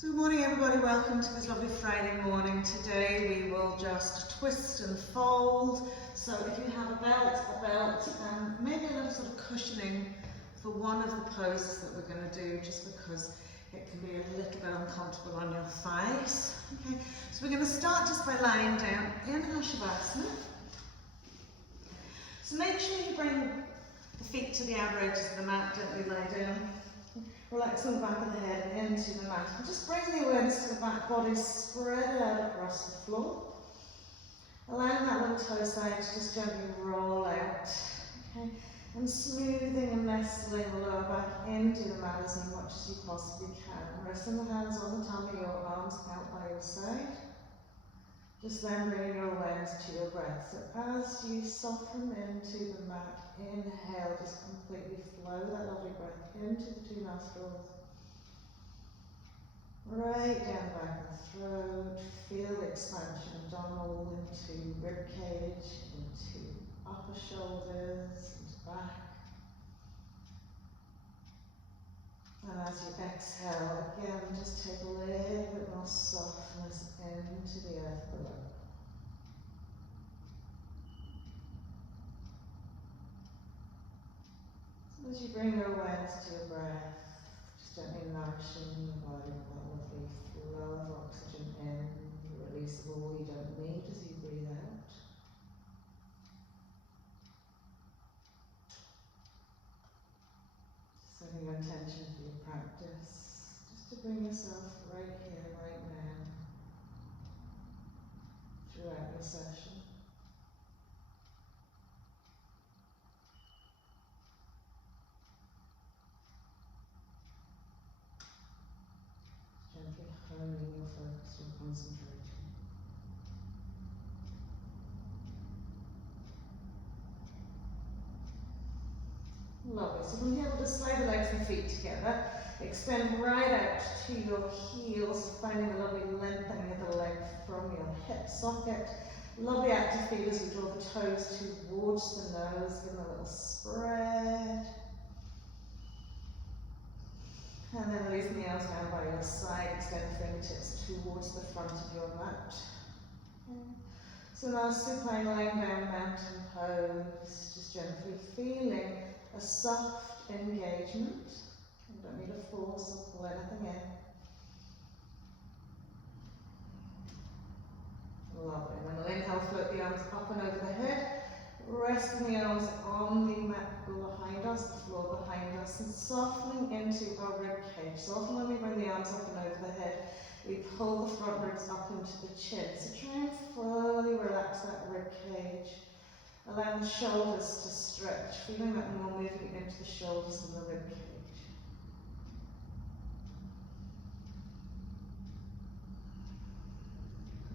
So good morning everybody, welcome to this lovely Friday morning. Today we will just twist and fold. So if you have a belt and maybe a little sort of cushioning for one of the poses that we're going to do, just because it can be a little bit uncomfortable on your thighs. Okay, so we're going to start just by lying down in our Shavasana. So make sure you bring the feet to the outer edges of the mat, gently lie down. Relaxing the back of the head into the mat. And just bring the awareness to the back body, spread it out across the floor. Allowing that little toe side to just gently roll out. Okay? And smoothing and nestling the lower back into the mat as much as you possibly can. Resting the hands on the tummy, your arms out by your side. Just then bringing your awareness to your breath. So as you soften into the mat, inhale, just completely flow that lovely breath into the two nostrils. Right down the back of the throat. Feel the expansion abdominal into rib cage, into upper shoulders, into back. And as you exhale, again, just take a little bit more softness into the earth below. So as you bring your awareness to your breath, just gently nourishing your body with that lovely flow of oxygen in, release of all you don't need as you breathe out. Setting your intention for your practice, just to bring yourself right here, right now, throughout your session. Gently honing your focus, your concentration. Lovely. So from here we'll just slide the legs and feet together. Extend right out to your heels, finding a lovely lengthening of the leg from your hip socket. Lovely active feel as you draw the toes towards the nose, give them a little spread. And then releasing the arms down by your side, extend the fingertips towards the front of your mat. Okay. So now supine lying down, mountain pose, just gently feeling a soft engagement. You don't need to force or pull anything in. Lovely. And then we'll inhale, float the arms up and over the head, resting the arms on the mat behind us, the floor behind us, and softening into our rib cage. So often when we bring the arms up and over the head, we pull the front ribs up into the chin. So try and fully relax that rib cage. Allow the shoulders to stretch, feeling that more movement into the shoulders and the rib cage.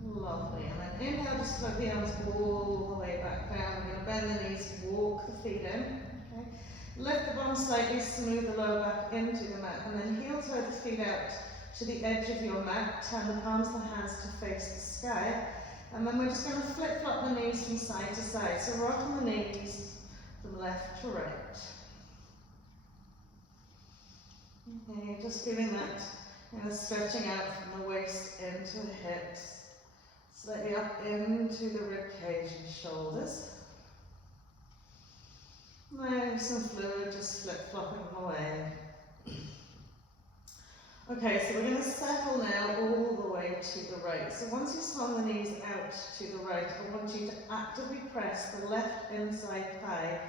Lovely. And then inhale, just float the arms all the way back down. We're going to bend the knees, walk the feet in. Okay. Lift the bum slightly, smooth the lower back into the mat, and then heel toe the feet out to the edge of your mat. Turn the palms of the hands to face the sky. And then we're just going to flip-flop the knees from side to side. So rocking the knees from left to right. Okay, just feeling that kind of stretching out from the waist into the hips. Slightly up into the rib cage and shoulders. Nice and fluid, just flip-flopping away. Okay, so we're going to settle now all the way to the right. So once you swung the knees out to the right, I want you to actively press the left inside thigh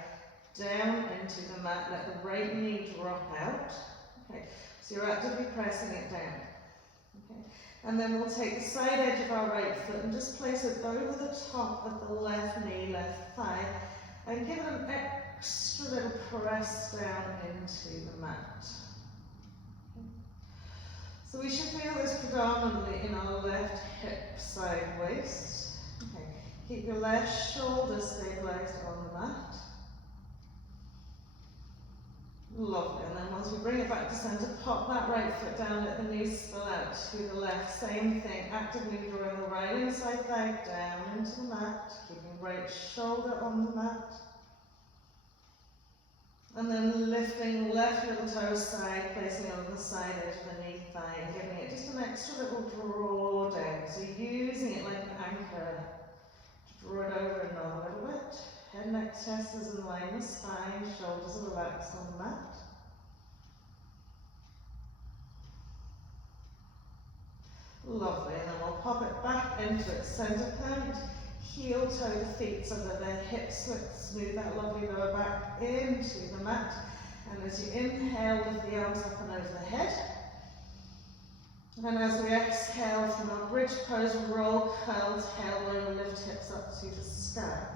down into the mat. Let the right knee drop out. Okay, so you're actively pressing it down. Okay, and then we'll take the side edge of our right foot and just place it over the top of the left knee, left thigh, and give it an extra little press down into the mat. So we should feel this predominantly in our left hip side waist. Okay. Keep your left shoulder stabilized on the mat. Lovely. And then once we bring it back to center, pop that right foot down, let the knees spill out to the left. Same thing, actively drawing the right inside thigh down into the mat, keeping right shoulder on the mat. And then lifting left little toe side, placing it on the side edge of the knee thigh, and giving it just an extra little draw down. So using it like an anchor. Draw it over another little bit. Head, neck, chest is in line with spine, shoulders are relaxed on the mat. Lovely, and then we'll pop it back into its centre point. Heel toe the feet so that the hips smooth that lovely lower back into the mat. And as you inhale, lift the arms up and over the head. And as we exhale from our bridge pose, roll, curl, tailbone, lift hips up to the sky.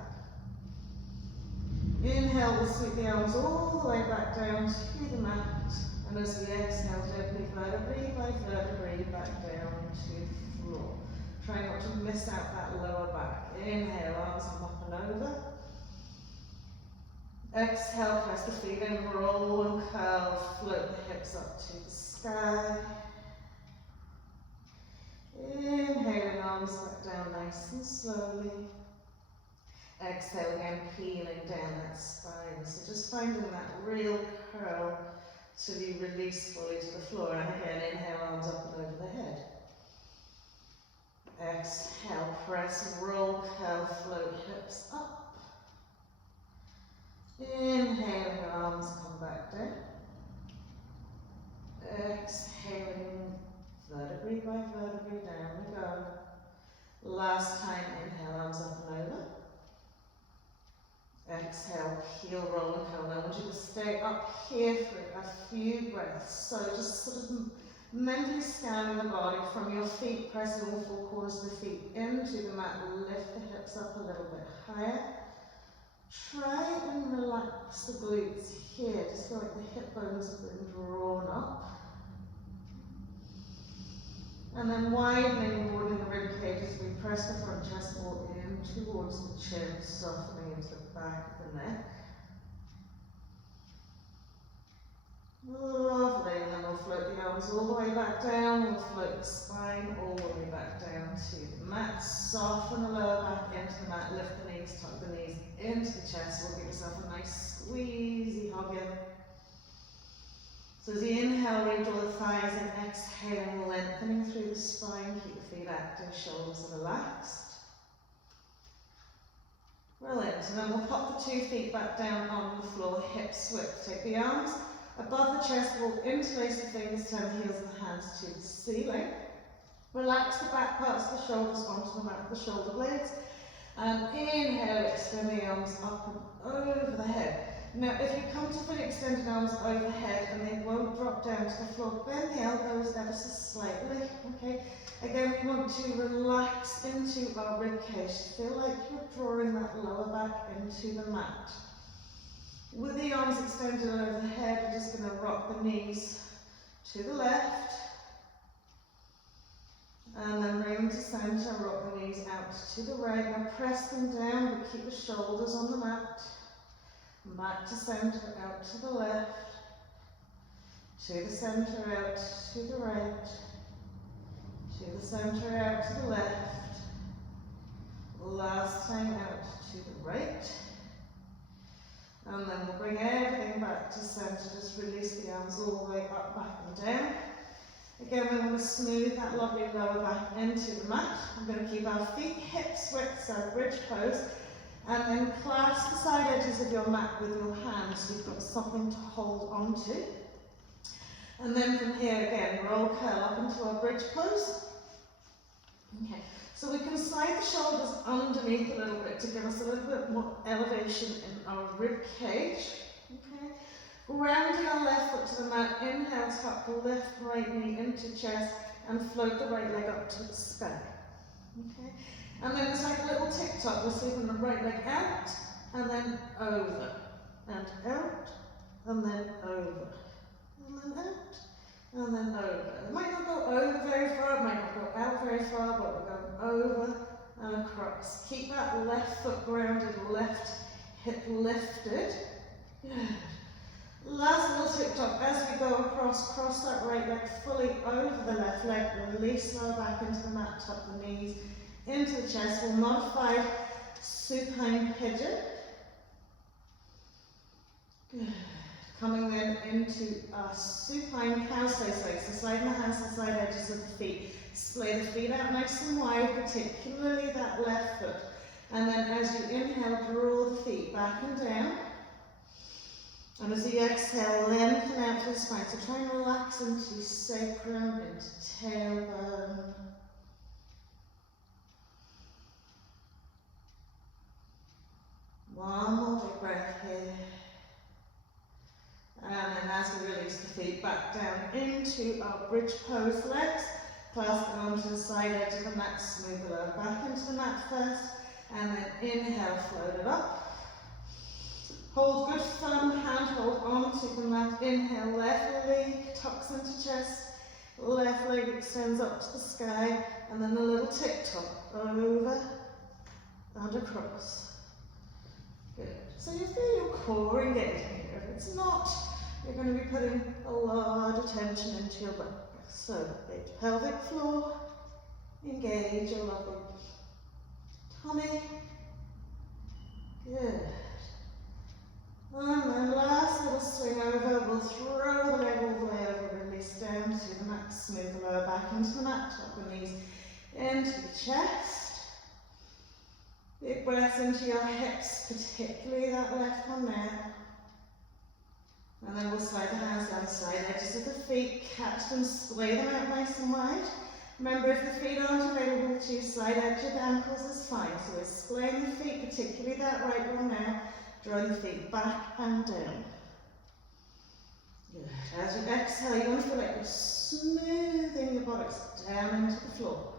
Inhale, we'll sweep the arms all the way back down to the mat. And as we exhale, gently vertebrae by vertebrae back down to the floor. Try not to miss out that lower back. Inhale, arms up and over. Exhale, press the feet in, roll and curl, float the hips up to the sky. Inhaling, arms back down nice and slowly. Exhale again, peeling down that spine. So just finding that real curl till you release fully to the floor. And again, inhale, arms up and over the head. Exhale, press, roll, curl, float hips up. Inhaling, arms come back down. Exhaling, vertebrae by vertebrae, down we go. Last time, inhale, arms up and over. Exhale, heel, roll and curl. Now I want you to stay up here for a few breaths. So just sort of mentally scanning the body from your feet, pressing all four corners of the feet into the mat. Lift the hips up a little bit higher. Try and relax the glutes here. Just feel like the hip bones have been drawn up. And then widening, broadening the rib cage as we press the front chest wall in towards the chin, softening into the back of the neck. Lovely, and then we'll float the arms all the way back down, we'll float the spine all the way back down to the mat, soften the lower back into the mat, lift the knees, tuck the knees into the chest, we'll give yourself a nice squeezy hug in. So as you inhale, redraw the thighs and exhale, lengthening through the spine, keep the feet active, shoulders relaxed. Brilliant, and then we'll pop the 2 feet back down on the floor, hips width. Take the arms above the chest, we'll interlace the fingers, turn the heels and the hands to the ceiling. Relax the back parts of the shoulders onto the mat of the shoulder blades. And inhale, extend the arms up and over the head. Now, if you come to fully extended arms overhead and they won't drop down to the floor, bend the elbows ever so slightly, okay? Again, we want to relax into our rib cage. Feel like you're drawing that lower back into the mat. With the arms extended over the head, we're just going to rock the knees to the left. And then bring to centre, rock the knees out to the right. Now press them down, but keep the shoulders on the mat. Back to centre, out to the left, to the centre, out to the right, to the centre, out to the left, last time out to the right, and then we'll bring everything back to centre, just release the arms all the way up, back and down. Again, we want to smooth that lovely lower back into the mat. I'm going to keep our feet hips width, so bridge pose. And then clasp the side edges of your mat with your hands so you've got something to hold on to. And then from here again, roll, curl up into our bridge pose. Okay, so we can slide the shoulders underneath a little bit to give us a little bit more elevation in our rib cage. Okay, grounding our left foot to the mat, inhale, tuck the left right knee into chest and float the right leg up to the sky. Okay. And then it's like a little tick-tock. We're sweeping the right leg out, and then over, and out, and then over, and then out, and then over. It might not go over very far, it might not go out very far, but we're going over and across. Keep that left foot grounded, left hip lifted. Good. Last little tick-tock. As we go across, cross that right leg fully over the left leg, release lower back into the mat, tuck the knees into the chest. We'll modify supine pigeon. Good. Coming then into a supine cow-stance legs, so sliding the hands to the side edges of the feet. Splay the feet out nice and wide, particularly that left foot. And then as you inhale, draw the feet back and down. And as you exhale, lengthen out through the spine. So try and relax into sacrum, into tailbone. One more big breath here. And then as we release the feet back down into our bridge pose legs, clasp the arms to the side edge of the mat, smooth the lower back into the mat first, and then inhale, float it up. Hold good firm handhold onto the mat, inhale, left leg tucks into chest, left leg extends up to the sky, and then a little tick-tock over and across. Good. So you feel your core engaging here. If it's not, you're going to be putting a lot of tension into your back. So the pelvic floor, engage your lovely tummy. Good. And then last little swing over, we'll throw the leg all the way over, release down to the mat, smooth the lower back into the mat, tuck the knees into the chest. Big breath into your hips, particularly that left one there. And then we'll slide the hands down the side edges of the feet, catch them, splay them out nice and wide. Remember, if the feet aren't available to you, side edge of the ankles is fine. So we're splaying the feet, particularly that right one now, drawing the feet back and down. Good. As you exhale, you're going to feel like you're smoothing your buttocks down into the floor.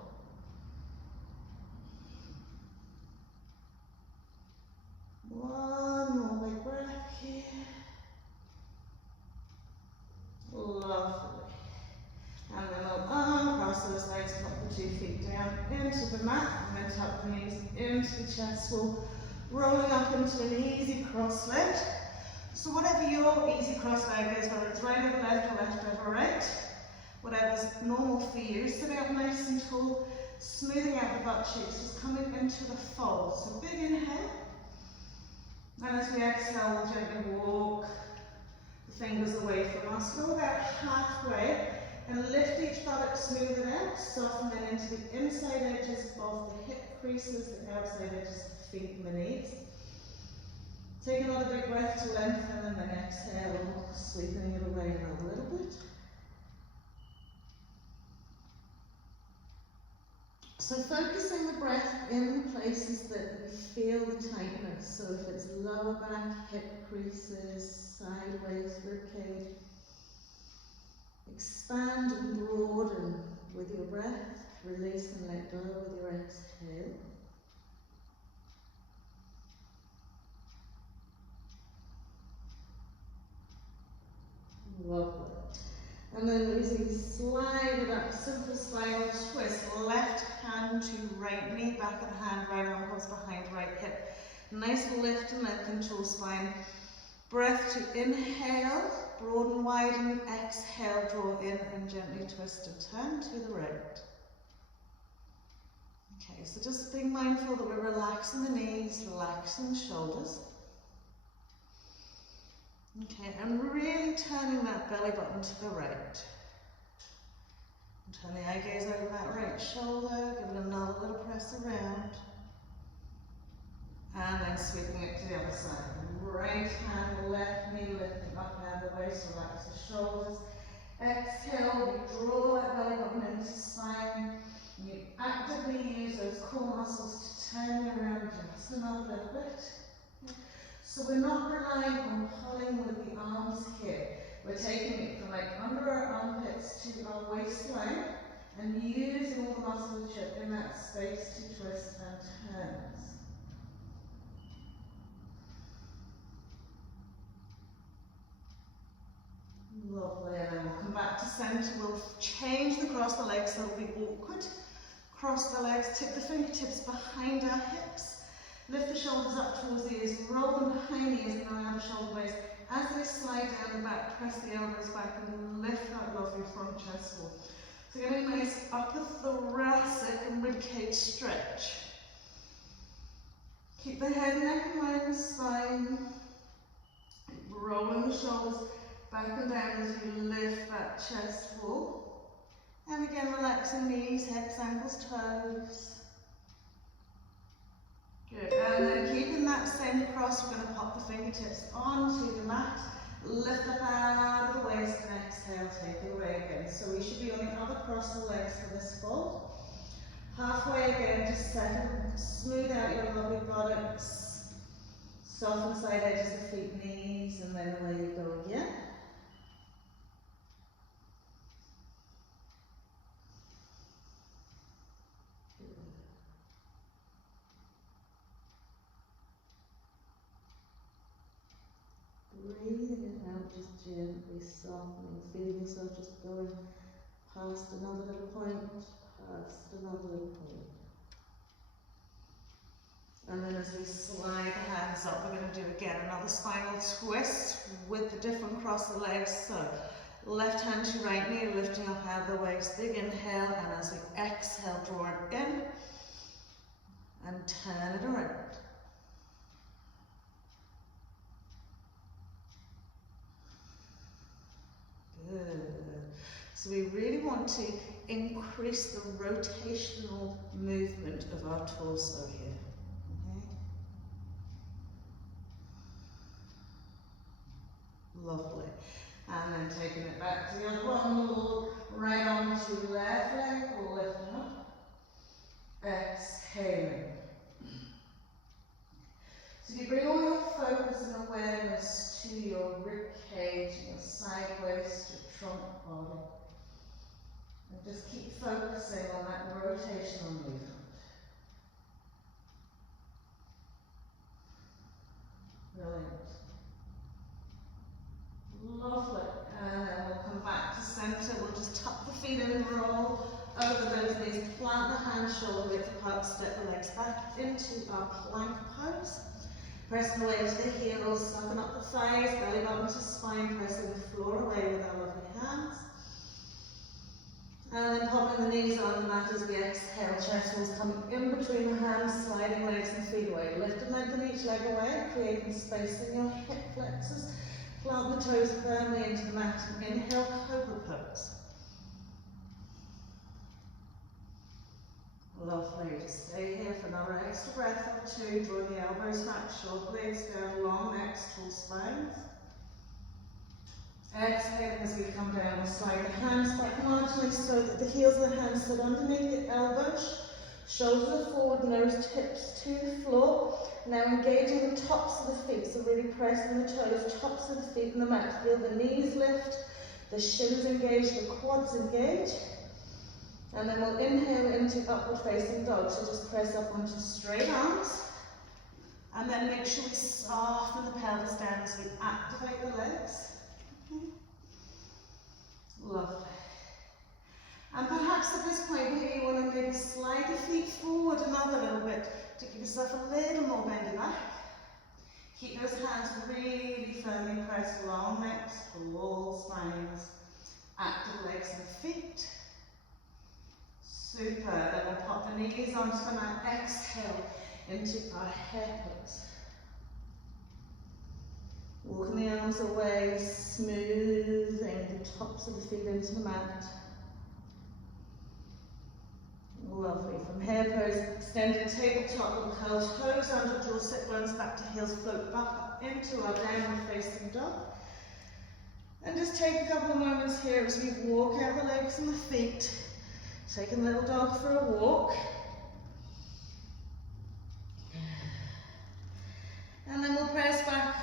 One more big breath here. Lovely. And then we'll uncross those legs, pop the 2 feet down into the mat, and then tuck the knees into the chest wall, rolling up into an easy cross leg. So whatever your easy cross leg is, whether it's right over left or left over right, whatever's normal for you, sitting up nice and tall, smoothing out the butt cheeks, just coming into the fold. So big inhale. And as we exhale, we'll gently walk the fingers away from us. Go about halfway and lift each buttock, smooth it out, soften it into the inside edges of the hip creases, the outside edges of the feet and the knees. Take another big breath to lengthen and then exhale, sweeping it away a little bit. So focusing the breath in the places that we feel the tightness. So if it's lower back, hip creases, sideways, ribcage. Expand and broaden with your breath. Release and let go with your exhale. Lovely. And then as you slide it up, simple spinal twist, left hand to right knee, back of the hand, right arm goes behind right hip. Nice lift and lengthen tall spine. Breath to inhale, broaden, widen, exhale, draw in and gently twist and turn to the right. Okay, so just being mindful that we're relaxing the knees, relaxing the shoulders. Okay, and really turning that belly button to the right. And turn the eye gaze over that right shoulder, give it another little press around. And then sweeping it to the other side. Right hand, left knee, lifting up and out of the waist, relax the shoulders. Exhale, we draw that belly button into the spine. You actively use those core muscles to turn you around just another little bit. So we're not relying on pulling with the arms here. We're taking it from like under our armpits to our waistline and using all the musculature in that space to twist and turns. Lovely, and then we'll come back to centre. We'll change the cross the legs so it'll be awkward. Cross the legs, tip the fingertips behind our hips. Lift the shoulders up towards the ears, roll them behind the ears and around the shoulder blades. As they slide down the back, press the elbows back and lift that lovely front chest wall. So getting a nice upper thoracic and ribcage stretch. Keep the head, neck and line, the spine. rolling the shoulders back and down as you lift that chest wall. And again, relaxing knees, hips, ankles, toes. Good, and then keeping that same cross, we're going to pop the fingertips onto the mat, lift up out of the waist, and exhale, take it away again. So we should be on the other cross the legs for this fold. Halfway again, just settle, smooth out your lovely buttocks, soften side edges of feet, knees, and then away you go again. Breathing it out, just gently softening, feeling yourself just going past another little point, past another little point. And then as we slide the hands up, we're going to do again another spinal twist with the different cross of the legs. So left hand to right knee, lifting up out of the waist, big inhale, and as we exhale, draw it in and turn it around. Good. So we really want to increase the rotational movement of our torso here. Okay. Lovely. And then taking it back to the other one, right onto left leg, lifting up. Exhaling. So you bring all your focus and awareness to your rib cage, your side waist, your trunk body. And just keep focusing on that rotational movement. Brilliant. Lovely. And then we'll come back to center. We'll just tuck the feet in and roll over those knees. Plant the hands shoulder width apart, step the legs back into our plank pose. Pressing away to the heels, sucking up the thighs, belly button to spine, pressing the floor away with our lovely hands. And then popping the knees on the mat as we exhale, chest walls coming in between the hands, sliding legs and feet away. Lift and lengthen each leg away, creating space in your hip flexors. Plant the toes firmly into the mat and inhale, cobra pose. Lovely. Stay here for another extra breath or two. Draw the elbows back, shoulder blades down, long necks, tall spines. Exhaling as we come down, we'll slide the hands back marginally so that the heels of the hands sit underneath the elbows. Shoulders are forward, nose tips to the floor. Now engaging the tops of the feet, so really pressing the toes, tops of the feet in the mat. Feel the knees lift, the shins engage, the quads engage. And then we'll inhale into upward facing dog, so just press up onto straight arms. And then make sure we soften the pelvis down as we activate the legs. Okay. Lovely. And perhaps at this point here you want to maybe slide the feet forward another little bit to give yourself a little more bendy back. Keep those hands really firmly pressed, long necks, tall spines, active legs and feet. Super. Then we'll pop the knees onto the mat. Exhale into our haircuts. Walking the arms away, smoothing the tops of the feet into the mat. Lovely. From hair pose, extended tabletop with curled toes, under draw, sit bones back to heels, float back up into our downward facing dog. And just take a couple of moments here as we walk out the legs and the feet. Taking the little dog for a walk. And then we'll press back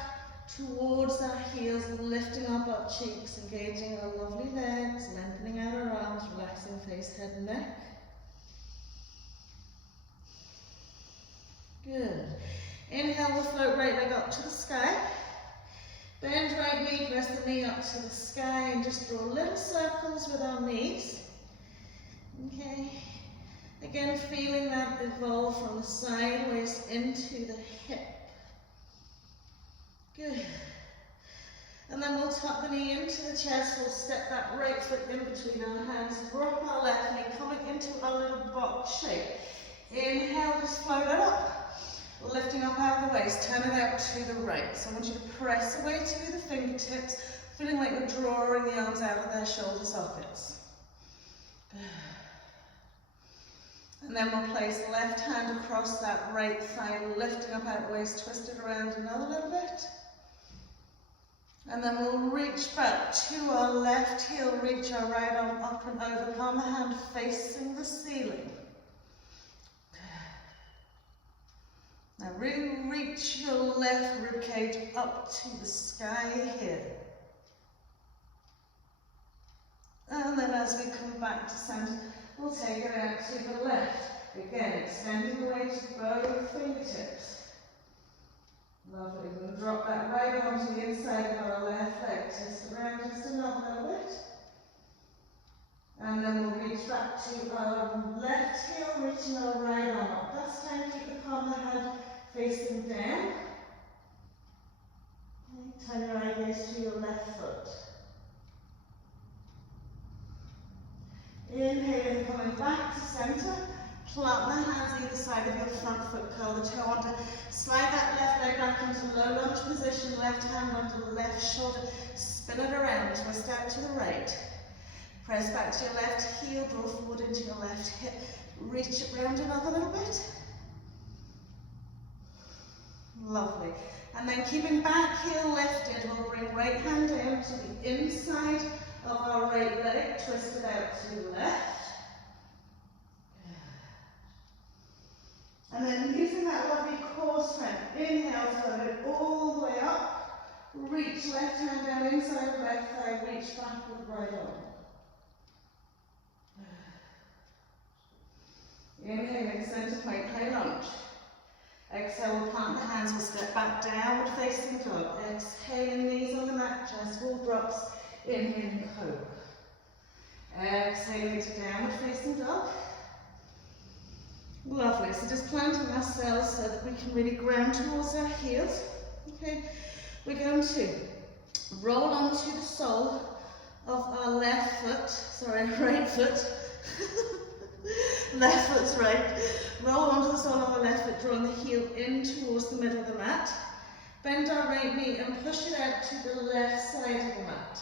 towards our heels, lifting our butt cheeks, engaging our lovely legs, lengthening out our arms, relaxing face, head and neck. Good. Inhale, we'll float right leg up to the sky. Bend right knee, press the knee up to the sky and just draw little circles with our knees. Okay. Again, feeling that evolve from the side waist into the hip. Good. And then we'll tuck the knee into the chest. We'll step that right foot in between our hands. Drop our left knee, coming into our little box shape. Inhale, just float it up. Lifting up out of the waist, turn it out to the right. So I want you to press away to the fingertips, feeling like you're drawing the arms out of their shoulder sockets. And then we'll place the left hand across that right thigh, lifting up out of the waist, twist it around another little bit. And then we'll reach back to our left heel, reach our right arm up and over, palm of the hand facing the ceiling. Now really reach your left ribcage up to the sky here. And then as we come back to centre, we'll take it out to the left. Again, extending the weight to both fingertips. Lovely. We'll drop that right onto the inside of our left leg. Twist around just another little bit. And then we'll reach back to our left heel, reaching our right arm up. This time keep the palm of the hand facing down. Okay, turn your eye gaze to your left foot. Inhaling, coming back to centre. Plant the hands either side of your front foot, curl the toe onto, slide that left leg back into low lunge position, left hand onto the left shoulder, spin it around, twist out to the right. Press back to your left heel, draw forward into your left hip, reach it round another little bit. Lovely. And then keeping back heel lifted, we'll bring right hand down to the inside of our right leg, twist it out to the left. And then using that lovely core strength, inhale, float it all the way up. Reach left hand down inside the left thigh, reach back with right arm. Inhaling, centre point, high lunge. Exhale, we'll plant the hands, we'll step back, downward facing dog. Exhaling, knees on the mat, chest wall drops. Inhaling, cobra. Exhaling to downward facing dog. Lovely, so just planting ourselves so that we can really ground towards our heels. Okay, we're going to roll onto the sole of our left foot, right foot. Left foot's right. Roll onto the sole of our left foot, drawing the heel in towards the middle of the mat. Bend our right knee and push it out to the left side of the mat.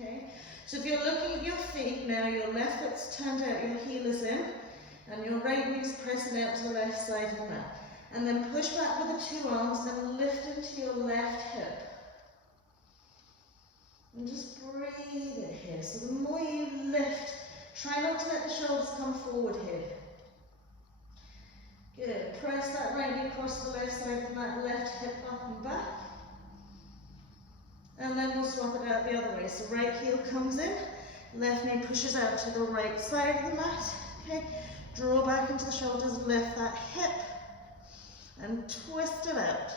Okay, so if you're looking at your feet now, your left foot's turned out, your heel is in. And your right knee's pressing out to the left side of the mat. And then push back with the two arms and lift into your left hip. And just breathe it here. So the more you lift, try not to let the shoulders come forward here. Good. Press that right knee across the left side of that left hip up and back. And then we'll swap it out the other way. So right heel comes in, left knee pushes out to the right side of the mat. Okay. Draw back into the shoulders, lift that hip, and twist it out.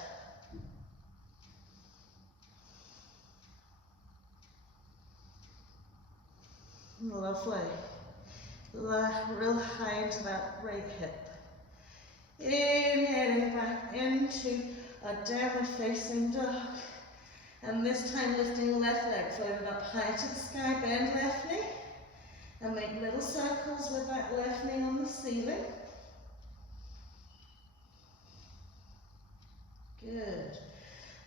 Lovely. Real high into that right hip. Inhaling back into a downward facing dog. And this time lifting left leg, floating up high to the sky, bend left knee. And make little circles with that left knee on the ceiling. Good.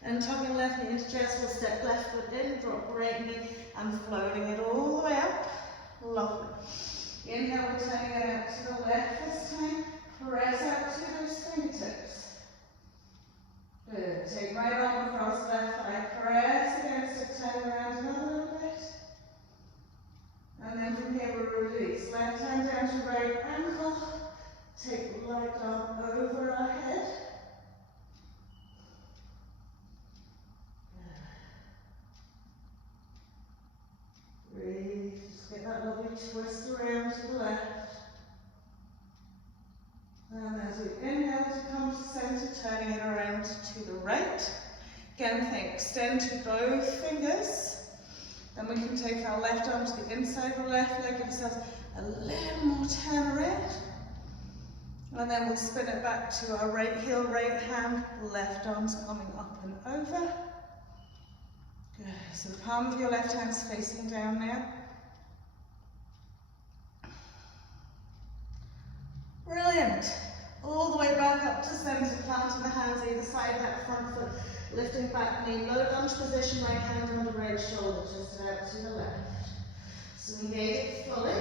And tucking left knee into chest, we'll step left foot in, drop right knee, and floating it all the way up. Lovely. Inhale, we're turning it out to the left this time. Press out to those fingertips. Good. Take right arm across left thigh. Press against it, turn around another little bit. And then from here we'll release. Left hand down to right ankle. Take right arm over our head. Breathe. Just get that lovely twist around to the left. And as we inhale to come to centre, turning it around to the right. Again, extend to both fingers. Then we can take our left arm to the inside of the left leg, give ourselves a little more turn around. And then we'll spin it back to our right heel, right hand, left arm's coming up and over. Good. So the palm of your left hand's facing down now. Brilliant. all the way back up to center, planting the hands either side, that front foot, lifting back knee, low lunge position, right hand on the right shoulder, just out to the left. So engage it fully,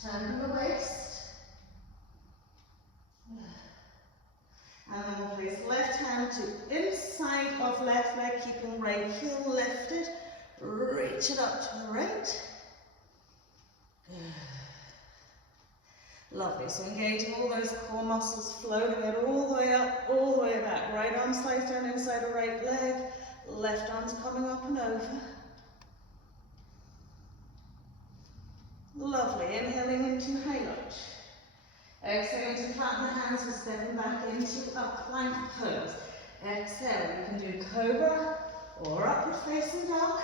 turn the waist, and then we'll place left hand to inside of left leg, keeping right heel lifted, reach it up to the right. Lovely, so engaging all those core muscles, floating it all the way up, all the way back. Right arm slides down inside of right leg, left arm's coming up and over. Lovely, inhaling into high lunge. Exhaling to flatten the hands and stepping back into up plank pose. Exhale, you can do cobra or upward facing dog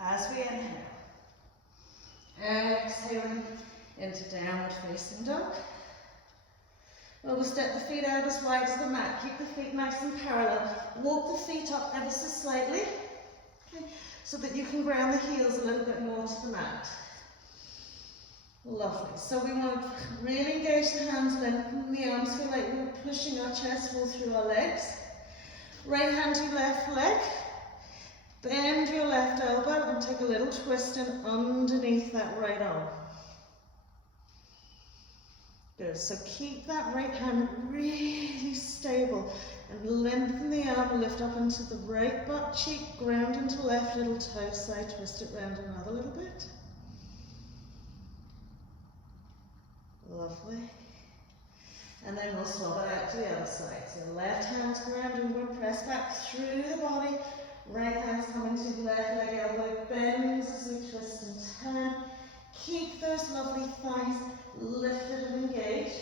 as we inhale. Exhaling into downward facing dog. We'll step the feet out as wide as the mat. Keep the feet nice and parallel. Walk the feet up ever so slightly, okay, so that you can ground the heels a little bit more to the mat. Lovely. So we want to really engage the hands, lengthen the arms, feel like we're pushing our chest wall through our legs. Right hand to left leg. Bend your left elbow and take a little twist in underneath that right arm. Good, so keep that right hand really stable and lengthen the arm, lift up into the right butt cheek, ground into left little toe side, twist it round another little bit. Lovely. And then we'll swap it out to the other side. So left hand's grounding, we'll press back through the body, right hand's coming to the left leg, elbow bends as we twist and turn. Keep those lovely thighs lifted and engaged.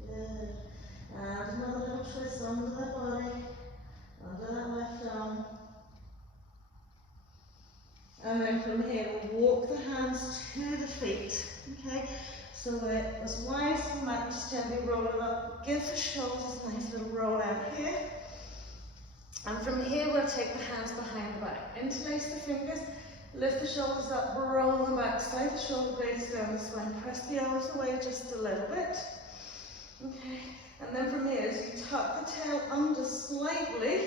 Good. And another little twist under the body, under that left arm. And then from here, we'll walk the hands to the feet, okay? So that as wide as the mat, just gently roll it up. Give the shoulders a nice little roll out here. And from here, we'll take the hands behind the back. Interlace the fingers, lift the shoulders up, roll the back, slide the shoulder blades down the spine, press the arms away just a little bit. Okay, and then from here, as you tuck the tail under slightly,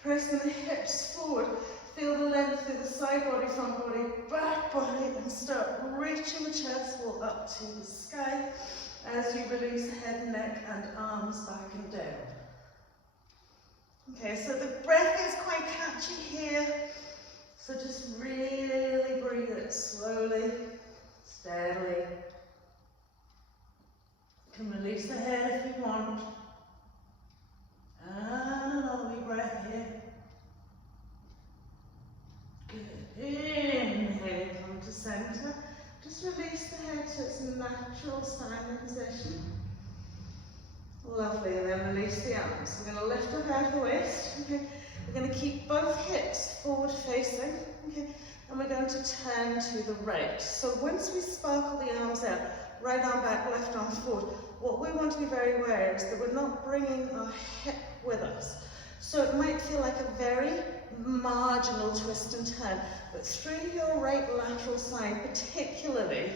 pressing the hips forward, feel the length through the side body, front body, back body, and start reaching the chest wall up to the sky as you release head, neck, and arms back and down. Okay, so the breath is quite catchy here, so just really breathe it slowly, steadily. You can release the head if you want. And another wee breath here. Good. Inhale, come to center. Just release the head to its natural standing position. Lovely, and then release the arms. We're going to lift it out of the waist. Okay. We're going to keep both hips forward facing. Okay. And we're going to turn to the right. So once we sparkle the arms out, right arm back, left arm forward, what we want to be very aware is that we're not bringing our hip with us. So it might feel like a very marginal twist and turn, but through your right lateral side particularly,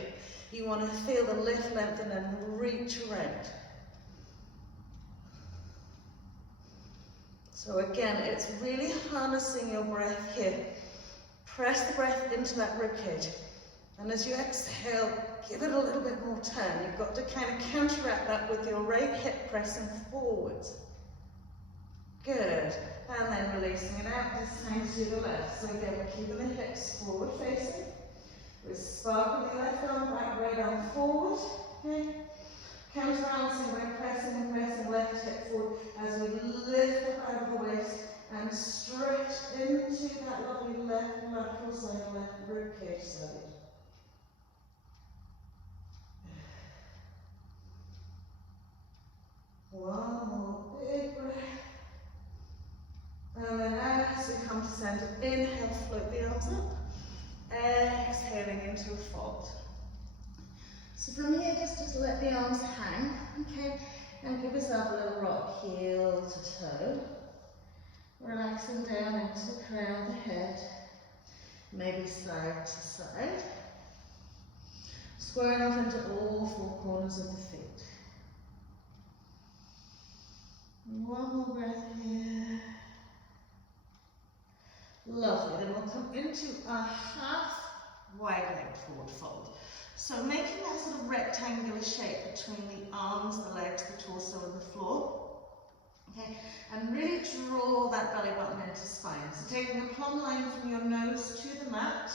you want to feel the lift, lengthen, and reach around. So again, it's really harnessing your breath here. Press the breath into that ribcage. And as you exhale, give it a little bit more turn. You've got to kind of counteract that with your right hip pressing forwards. Good. And then releasing it out, this time to the left. So again, we're keeping the hips forward facing. We're sparking the left arm back, right arm forward. Okay. Counterbalancing by pressing and pressing left hip forward as we lift up out of the waist and stretch into that lovely left lateral side, left ribcage side. One more big breath. And then as we come to center, inhale, float the arms up. Exhaling into a fold. So from here, just let the arms hang, okay? And give yourself a little rock, heel to toe. Relaxing down into the crown of the head. Maybe side to side. Squaring off into all four corners of the feet. One more breath here. Lovely. Then we'll come into a half wide leg forward fold. So making that sort of rectangular shape between the arms, the legs, the torso and the floor. Okay, and really draw that belly button into spine. So taking a plumb line from your nose to the mat,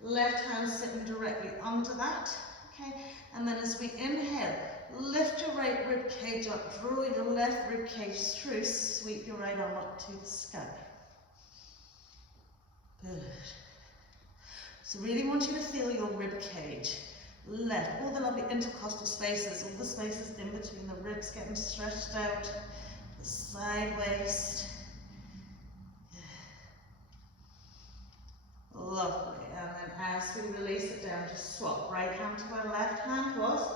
left hand sitting directly under that. Okay, and then as we inhale, lift your right rib cage up, draw your left rib cage through, sweep your right arm up to the sky. Good. So really want you to feel your rib cage. Left, all the lovely intercostal spaces, all the spaces in between the ribs getting stretched out, the side waist. Lovely. And then as we release it down, just swap right hand to where left hand was.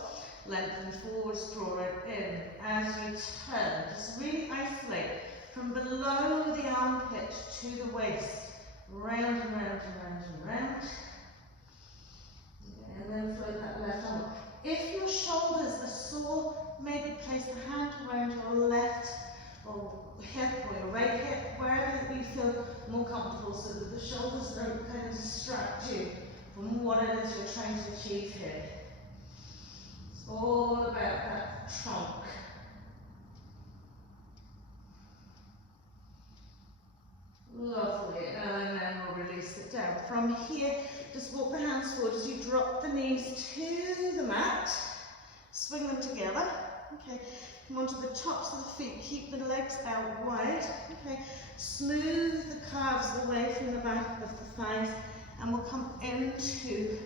Lengthen forwards, draw it in. As you turn, just really isolate from below the armpit to the waist. Round and round and round and round. And then float that left arm up. If your shoulders are sore, maybe place the hand around your left or hip or your right hip, wherever you feel more comfortable, so that the shoulders don't kind of distract you from what it is you're trying to achieve here. It's all about that trunk. Lovely, and then we'll release it down. From here, just walk the hands forward as you drop the knees to the mat. Swing them together. Okay, come onto the tops of the feet. Keep the legs out wide. Okay, smooth the calves away from the back of the thighs, and we'll come into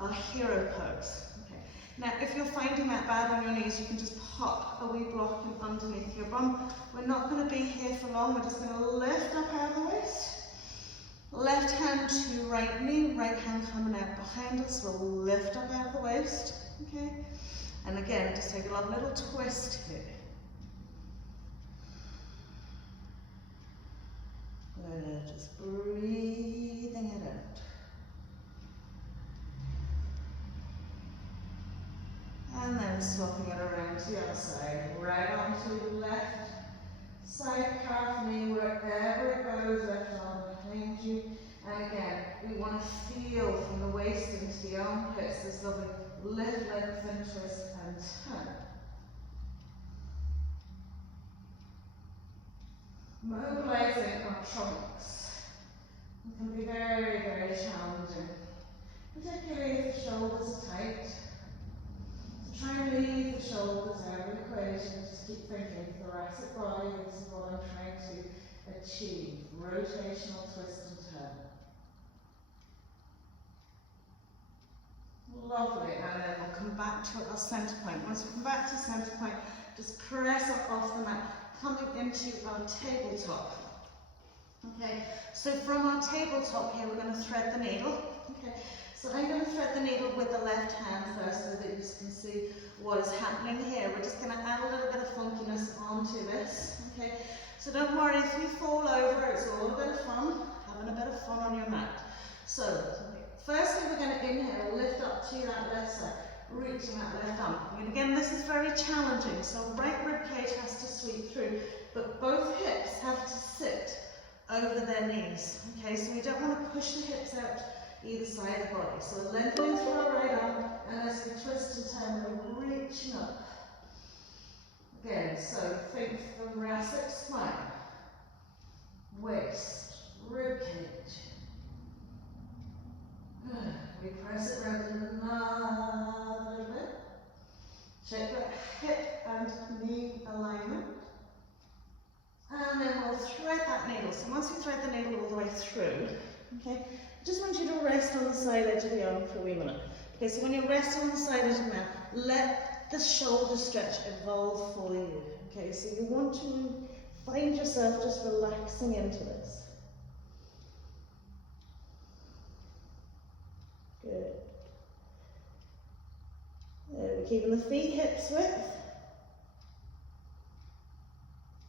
our hero pose. Okay, now if you're finding that bad on your knees, you can just pop a wee block in underneath your bum. We're not going to be here for long. We're just going to lift up out of the waist. Left hand to right knee, right hand coming out behind us. We'll lift up out of the waist. Okay, and again, just take a little twist here. Good, just breathing it out. And then swapping it around to the other side, right onto the left side calf, knee, wherever it goes, left arm behind you. And again, we want to feel from the waist into the armpits, this lovely lift, lengthen, twist and turn. Mobilizing our trunks. It can be very, very challenging, particularly if the shoulders are tight. Try and leave the shoulders out of the equation. Just keep thinking thoracic body, this is what I'm trying to achieve. Rotational twist and turn. Lovely, and then we'll come back to our centre point. Once we come back to centre point, just press up off the mat, coming into our tabletop. Okay, so from our tabletop here, we're going to thread the needle. Okay. So I'm going to thread the needle with the left hand first so that you can see what is happening here. We're just going to add a little bit of funkiness onto this. Okay, so don't worry if you fall over, it's all a bit of fun, having a bit of fun on your mat. So, firstly we're going to inhale, lift up to that left side, reaching that left arm. And again, this is very challenging, so right rib cage has to sweep through, but both hips have to sit over their knees. Okay, so we don't want to push the hips out either side of the body. So we're lengthening through our right arm, and as we twist and turn, we're reaching up. Again, so think thoracic spine, waist, rib cage. Good. We press it round another bit. Check that hip and knee alignment. And then we'll thread that needle. So once you thread the needle all the way through, okay, I just want you to rest on the side edge of the arm for a wee minute. Okay, so when you rest on the side edge of the arm, let the shoulder stretch evolve for you. Okay, so you want to find yourself just relaxing into this. Good. We're keeping the feet hips width.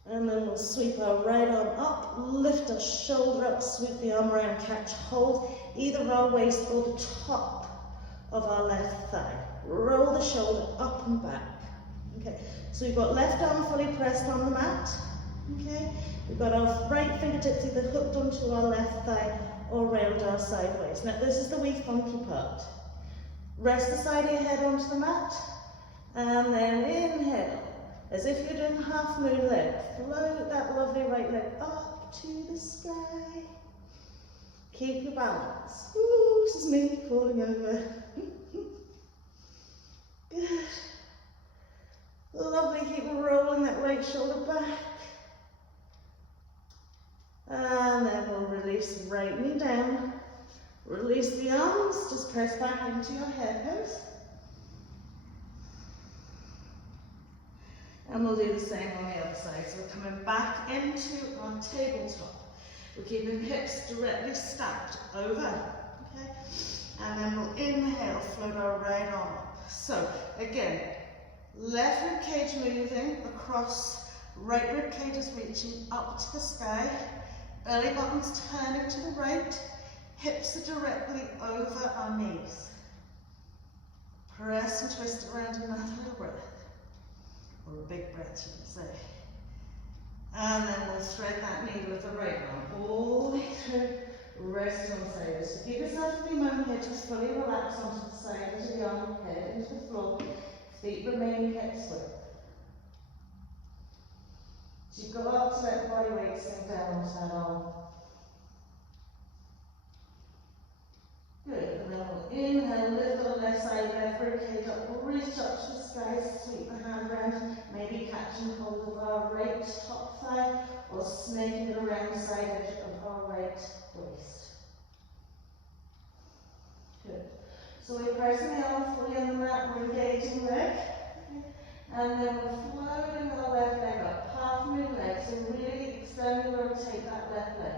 And then we'll sweep our right arm up, lift our shoulder up, sweep the arm around, catch hold, either our waist or the top of our left thigh. Roll the shoulder up and back. Okay, so we've got left arm fully pressed on the mat. Okay, we've got our right fingertips either hooked onto our left thigh or railed our sideways. Now this is the wee funky part. Rest the side of your head onto the mat, and then inhale, as if you're doing half moon leg. Float that lovely right leg up to the sky. Keep your balance. Ooh, this is me falling over. Good. Lovely, keep rolling that right shoulder back. And then we'll release right knee down. Release the arms, just press back into your head pose. And we'll do the same on the other side. So we're coming back into our tabletop. We're keeping hips directly stacked over. Okay? And then we'll inhale, float our right arm up. So again, left rib cage moving across, right rib cage is reaching up to the sky. Belly button's turning to the right. Hips are directly over our knees. Press and twist around another little breath. Or a big breath, you can say. And then we'll thread that needle with the right arm all the way through, resting on sides. So give yourself a wee moment here, just fully relax onto the side of the arm, head into the floor, feet remain hips width. So you've got to let the body weight sink down onto that arm. Good, and then we'll inhale, lift the left side, left rib cage up, reach up to the sky, sweep the hand around, maybe catching hold of our right top thigh, or snaking it around the side edge of our right waist. Good. So we're pressing the arm fully on the mat, we're engaging leg, and then we're floating our left leg up, half moon leg, so really externally rotate that left leg.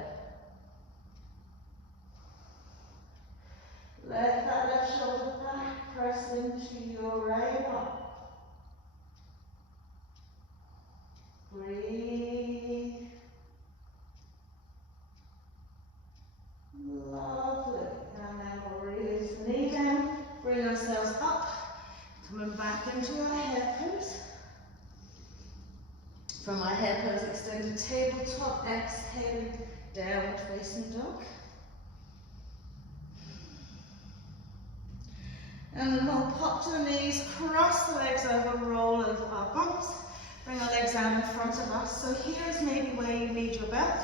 Let that left shoulder back, press into your right arm. Breathe. Lovely. And then we'll release the knee down, bring ourselves up, coming back into our head pose. From our head pose, extend to tabletop, exhaling, downward facing dog. And then we'll pop to the knees, cross the legs over, roll over our bumps, bring our legs down in front of us. So here's maybe where you need your belt.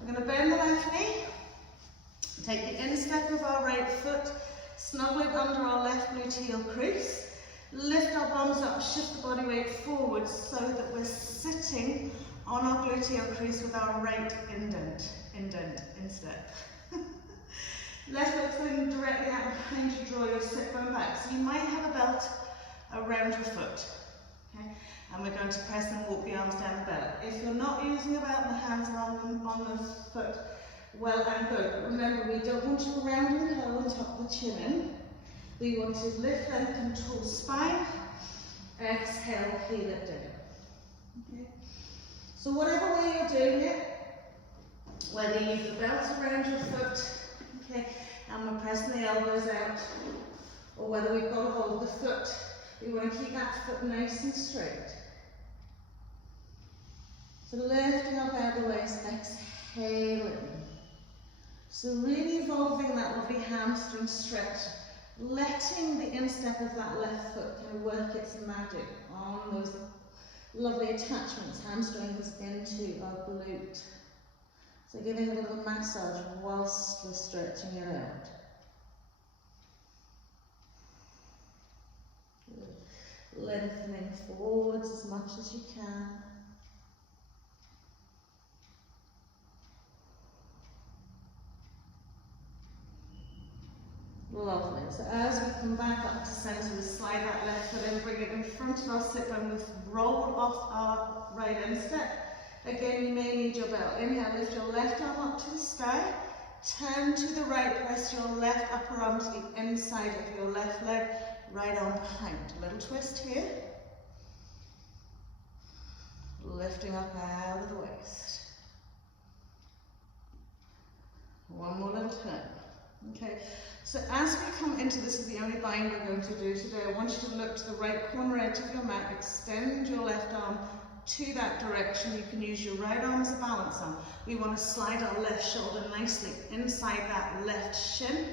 We're going to bend the left knee, take the instep of our right foot, snuggle it under our left gluteal crease, lift our bums up, shift the body weight forward so that we're sitting on our gluteal crease with our right instep. Left foot swing directly out behind you, draw your sit bone back. So you might have a belt around your foot. Okay? And we're going to press and walk the arms down the belt. If you're not using a belt and the hands are on the foot, well and good. But remember, we don't want to round and curl and tuck the chin in. We want to lift, lengthen, tall spine. Exhale, heel it down. Okay? So whatever way you're doing it, whether you use the belt around your foot, okay, and we're pressing the elbows out, or whether we've got a hold of the foot, we want to keep that foot nice and straight. So lifting up out of the waist, exhaling. So really evolving that lovely hamstring stretch, letting the instep of that left foot kind of work its magic on those lovely attachments, hamstrings into our glute. So giving a little massage whilst we're stretching it out. Good. Lengthening forwards as much as you can. Lovely. So as we come back up to centre, we slide that left foot in, bring it in front of our sit bone, we've rolled off our right instep. Again, you may need your belt. Inhale, lift your left arm up to the sky. Turn to the right, press your left upper arm to the inside of your left leg, right arm behind. A little twist here. Lifting up out of the waist. One more little turn. Okay, so as we come into this is the only bind we're going to do today, I want you to look to the right corner edge of your mat, extend your left arm to that direction. You can use your right arm as a balance arm. We want to slide our left shoulder nicely inside that left shin,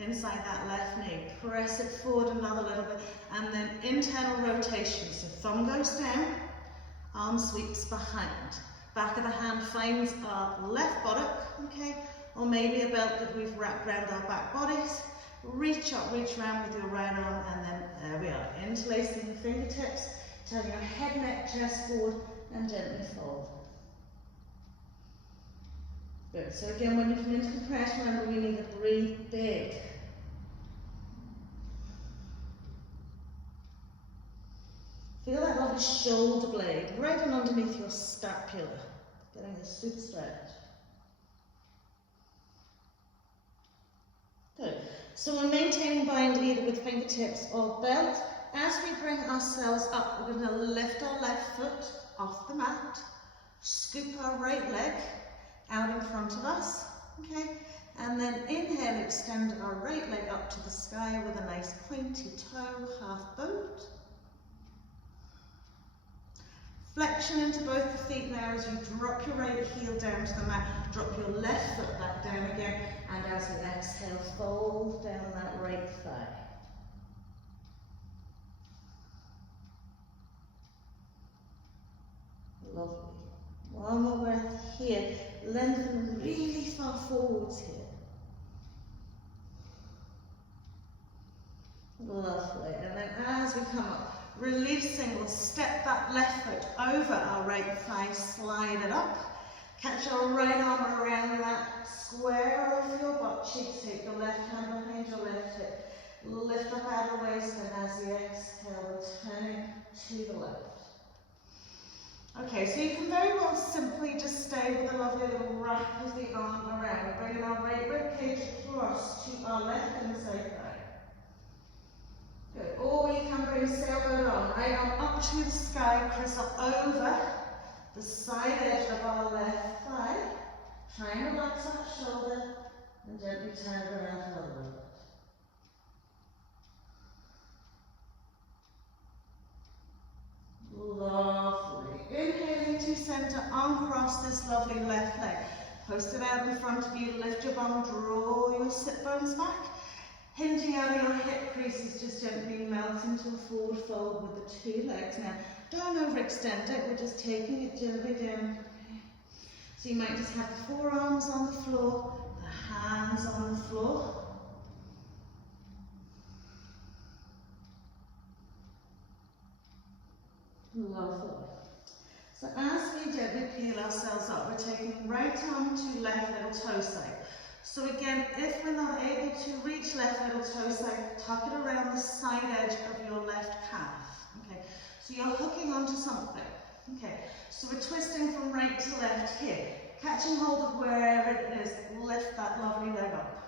inside that left knee. Press it forward another little bit, and then internal rotation. So thumb goes down, arm sweeps behind. Back of the hand finds our left buttock, okay, or maybe a belt that we've wrapped around our back bodies. Reach up, reach around with your right arm, and then there we are. Interlacing the fingertips, turn your head, neck, chest forward, and gently fold. Good. So again, when you come into the press, remember we need to breathe big. Feel that lovely shoulder blade right on underneath your scapula, getting a super stretch. Good. So we're maintaining bind either with fingertips or belt. As we bring ourselves up, we're going to lift our left foot off the mat, scoop our right leg out in front of us, okay? And then inhale, extend our right leg up to the sky with a nice pointy toe, half boat. Flexion into both the feet now as you drop your right heel down to the mat, drop your left foot back down again, and as you exhale, fold down that right thigh. Lovely. One more breath here. Lengthen really far forwards here. Lovely. And then as we come up, releasing, we'll step that left foot over our right thigh, slide it up. Catch your right arm around that, square off your butt cheeks, take the left hand behind your left hip, lift up out of the waist, and as you exhale, returning to the left. Okay, so you can very well simply just stay with a lovely little wrap of the arm around. We're bringing our right rib cage across to our left inside thigh. Good. Or you can bring sailboat arm, right arm up to the sky, press up over the side edge of our left thigh. Try and relax that shoulder and gently turn it around a little bit. Lovely. Inhaling to center, uncross this lovely left leg. Post it out in front of you, lift your bum, draw your sit bones back. Hinging out of your hip creases, just gently melt into a forward fold with the two legs. Now, don't overextend it, we're just taking it gently down. So you might just have the forearms on the floor, the hands on the floor. Lovely. So as we gently peel ourselves up, we're taking right arm to left little toe side. So again, if we're not able to reach left little toe side, tuck it around the side edge of your left calf. Okay, so you're hooking onto something. Okay, so we're twisting from right to left here. Catching hold of wherever it is, lift that lovely leg up.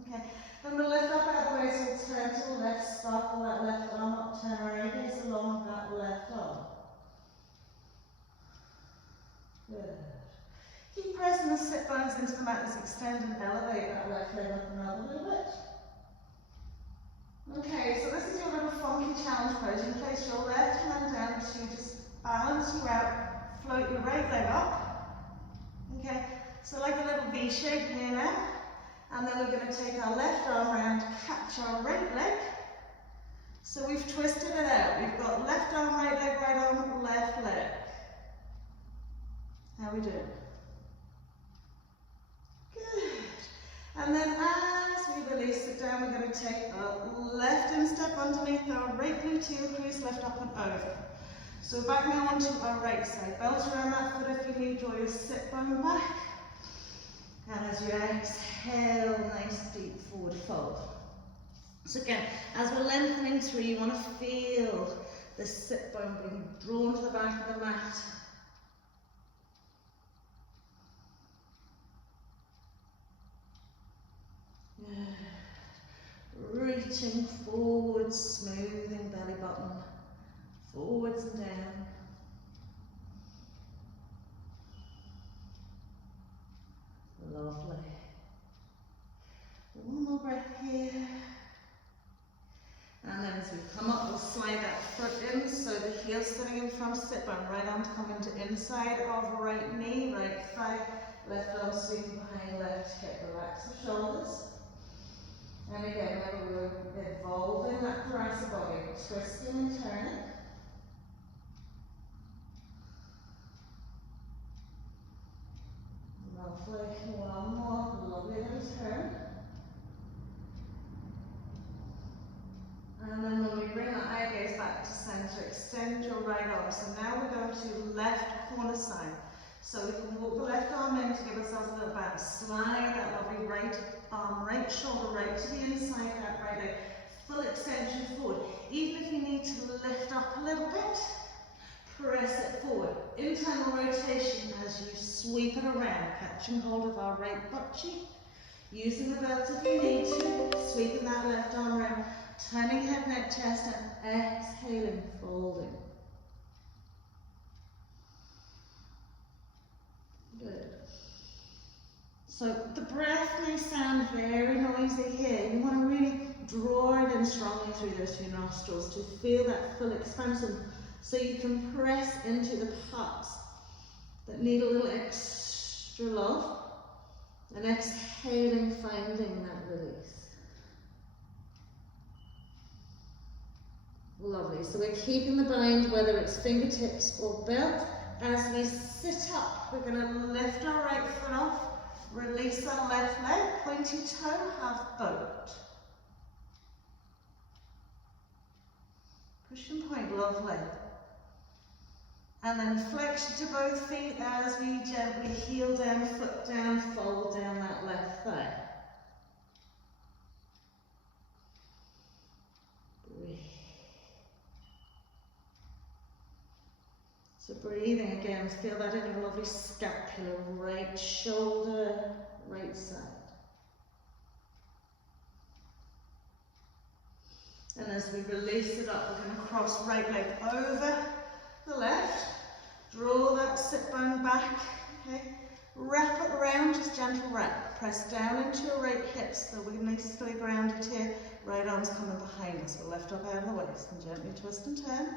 Okay, then we'll lift up out of the way, so we'll turn to the left, sparkle that left arm up, turn our gaze along that left arm. Good. Keep pressing the sit bones into the mat as extend and elevate that left leg up another little bit. Okay, so this is your little funky challenge pose. You place your left hand down to just balance you out, float your right leg up. Okay, so like a little V shape here now. And then we're going to take our left arm around, catch our right leg. So we've twisted it out. We've got left arm, right arm, left leg. How we doing? Good. And then as we release it down, we're going to take our left instep underneath our right gluteal crease, lift up and over. So back now onto our right side. Belt around that foot if you need, draw your sit bone back. And as you exhale, nice deep forward fold. So again, as we're lengthening through, you want to feel the sit bone being drawn to the back of the mat. Reaching forward, smoothing belly button, forwards and down. Lovely. One more breath here. And then as we come up, we'll slide that foot in, so the heel sitting in front, sit bone, right arm to come into inside of right knee, right thigh, left arm sweeping behind left hip, relax the shoulders. And again, remember we're evolving that thoracic body, twisting and turning. Lovely, one more, lovely little turn. And then when we bring our eye gaze back to center, extend your right arm. So now we're going to left corner side. So we can walk the left arm in to give ourselves a little bounce. Slide that lovely right arm, right shoulder, right to the inside, that right leg. Full extension forward. Even if you need to lift up a little bit, press it forward. Internal rotation as you sweep it around, catching hold of our right butt cheek. Using the belt if you need to, sweeping that left arm around, turning head, neck, chest, and exhaling, folding. Good. So the breath may sound very noisy here. You want to really draw it in strongly through those two nostrils to feel that full expansion, so you can press into the parts that need a little extra love, and exhaling, finding that release. Lovely. So we're keeping the bind, whether it's fingertips or belt. As we sit up, we're going to lift our right foot off, release our left leg, pointy toe, half boat. Push and point, lovely. And then flexion to both feet as we gently heel down, foot down, fold down that left thigh. Breathe. So breathing again, feel that in your lovely scapula, right shoulder, right side. And as we release it up, we're going to cross right leg over the left, draw that sit bone back, okay, wrap it around, just gentle wrap, press down into your right hip, so we're nicely grounded here, right arm's coming behind us, we'll lift up out of the waist and gently twist and turn.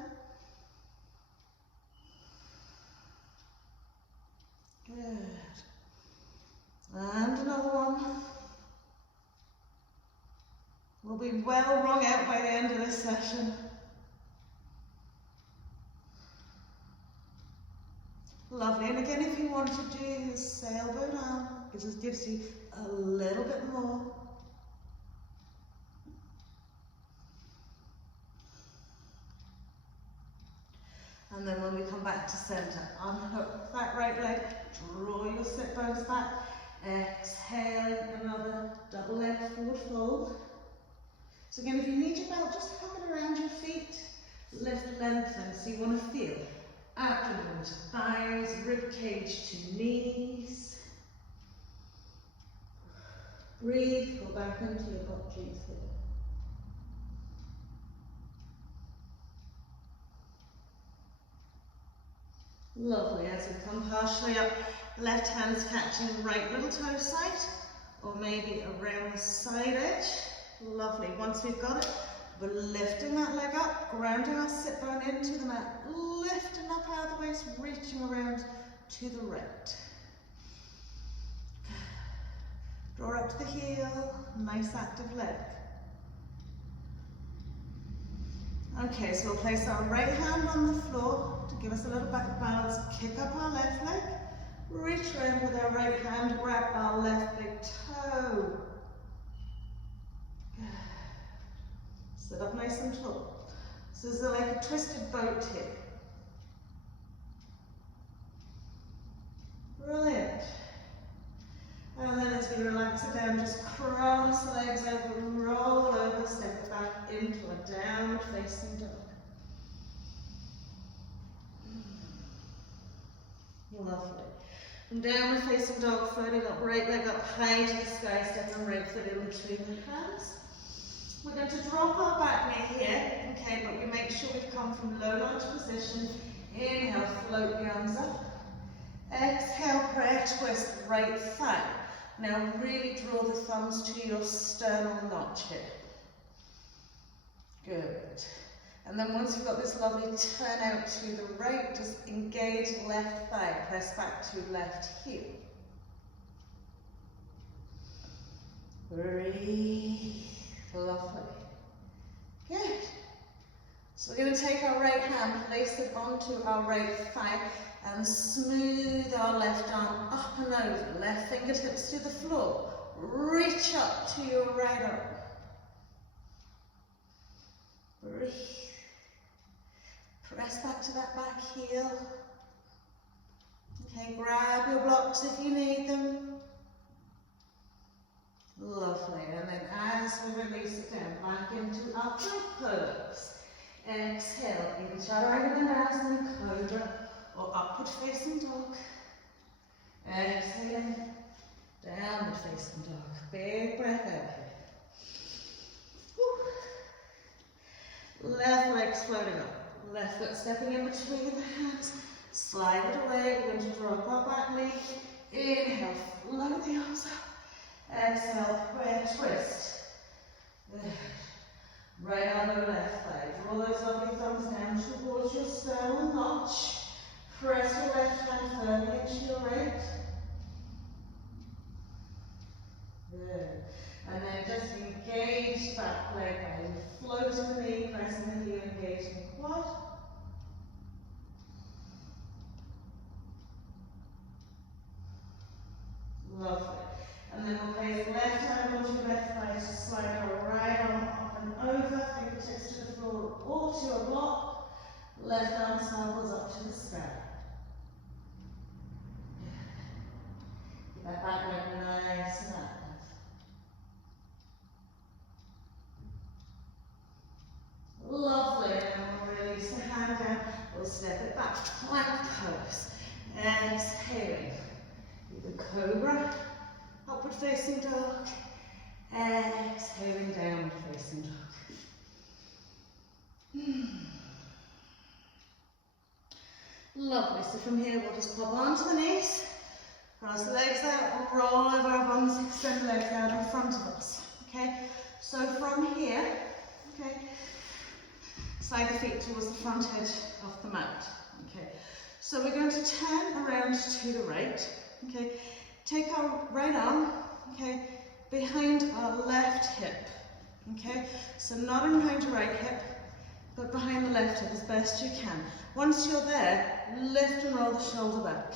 Good. And another one. We'll be well wrung out by the end of this session. Lovely. And again, if you want to do the sailboat arm, it just gives you a little bit more. And then when we come back to center, unhook that right leg, draw your sit bones back, exhale, another double leg forward fold. So again, if you need your belt, just hook it around your feet, lift, lengthen, so you want to feel abdomen to thighs, rib cage to knees. Breathe, go back into your butt cheeks here. Lovely, as we come partially up, left hand's catching right little toe side, or maybe around the side edge. Lovely, once we've got it, we're lifting that leg up, grounding our sit bone into the mat, lifting up out of the waist, reaching around to the right. Draw up to the heel, nice active leg. Okay, so we'll place our right hand on the floor to give us a little back balance, kick up our left leg, reach around with our right hand, grab our left big toe. Sit up nice and tall. So this is like a twisted boat here. Brilliant. And then as we relax it down, just cross legs over, roll over, step back into a downward facing dog. Lovely. From downward facing dog, floating up, right leg up high to the sky, stepping right foot in between the hands. We're going to drop our back knee here, okay, but we make sure we've come from low lunge position. Inhale, float the arms up. Exhale, prayer twist, right thigh. Now really draw the thumbs to your sternal notch here. Good. And then once you've got this lovely turn out to the right, just engage left thigh, press back to left heel. Breathe. Lovely. Good. So we're going to take our right hand, place it onto our right thigh, and smooth our left arm up and over. Left fingertips to the floor. Reach up to your right arm. Breathe. Press back to that back heel. Okay, grab your blocks if you need them. Lovely. And then as we release it down, back into our plank pose. Exhale, either chaturanga and cobra or upward facing dog. Exhale, downward facing dog. Big breath out here. Woo. Left leg floating up. Left foot stepping in between the hands. Slide it away. We're going to drop our back knee. Inhale, float the arms up. Exhale, twist. Right arm over left thigh. Draw those lovely thumbs down towards your sternal notch. Press your left hand firmly into your right. Good. And then just engage that leg and float the knee, pressing the heel, engaging the quad. Lovely. And then we'll place left hand onto your left thigh to slide our right arm up and over, fingertips to the floor or to your block. Left arm snuggles up to the sky. Keep that back leg nice and active. Lovely. And then we'll release the hand down. We'll step it back. Plank pose. Exhaling. The cobra. Upward facing dog. Exhaling, downward facing dog. Lovely. So from here we'll just pop onto the knees, cross the legs out, we'll roll over our bums, extend the legs out in front of us. Okay? So from here, okay, slide the feet towards the front edge of the mat. Okay. So we're going to turn around to the right. Okay. Take our right arm, okay, behind our left hip, okay? So not in behind your right hip, but behind the left hip as best you can. Once you're there, lift and roll the shoulder back.